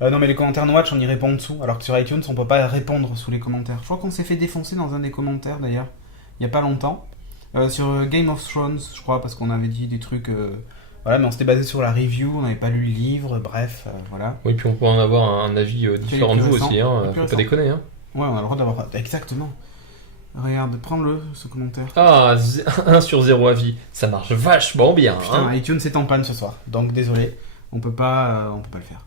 Non, mais les commentaires No Watch, on y répond en dessous. Alors que sur iTunes, on peut pas répondre sous les commentaires. Je crois qu'on s'est fait défoncer dans un des commentaires d'ailleurs, il y a pas longtemps. Sur Game of Thrones, je crois, parce qu'on avait dit des trucs. Voilà, mais on s'était basé sur la review, on n'avait pas lu le livre, bref, voilà. Oui, puis on peut en avoir un avis différent de vous aussi, hein. Faut pas déconner, hein. Ouais, on a le droit d'avoir. Exactement. Regarde, prends-le, ce commentaire. Ah, 1 sur 0 avis, ça marche vachement bien. Putain, iTunes est en panne ce soir, donc désolé, on peut pas le faire.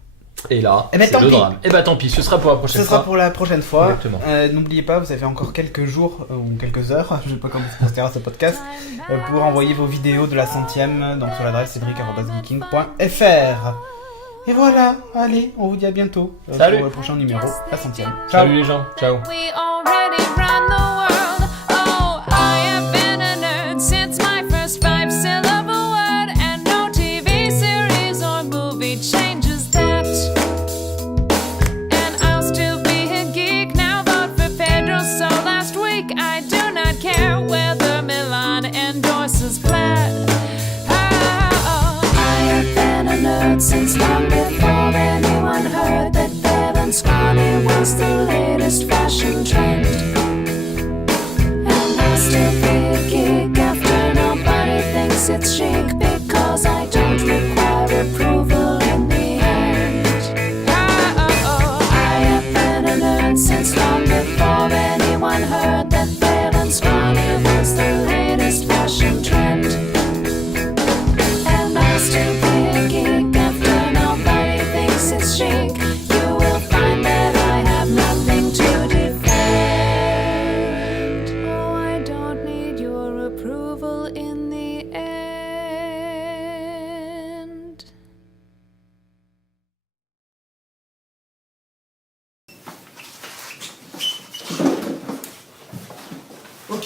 Et là, c'est le drame. Et bah tant pis, ce sera pour la prochaine fois. Ce sera pour la prochaine fois. Exactement. N'oubliez pas, vous avez encore quelques jours ou quelques heures, je sais pas comment se considère ce podcast, pour envoyer vos vidéos de la 100e, donc sur l'adresse cédric@geeking.fr. Et voilà, allez, on vous dit à bientôt pour le prochain numéro, la 100e. Ciao. Salut les gens, ciao. Since my first 5-syllable word, and no TV series or movie nerd since long before anyone heard that Fair and Scrawny was the latest fashion trend. And I still be a geek after nobody thinks it's chic, because I don't require approval in the end. I have been a nerd since long before anyone heard that Fair and Scrawny was the latest fashion trend. And I still be a geek after nobody thinks it's chic. You will find that I have nothing to defend. Oh, I don't need your approval in the end. Ok.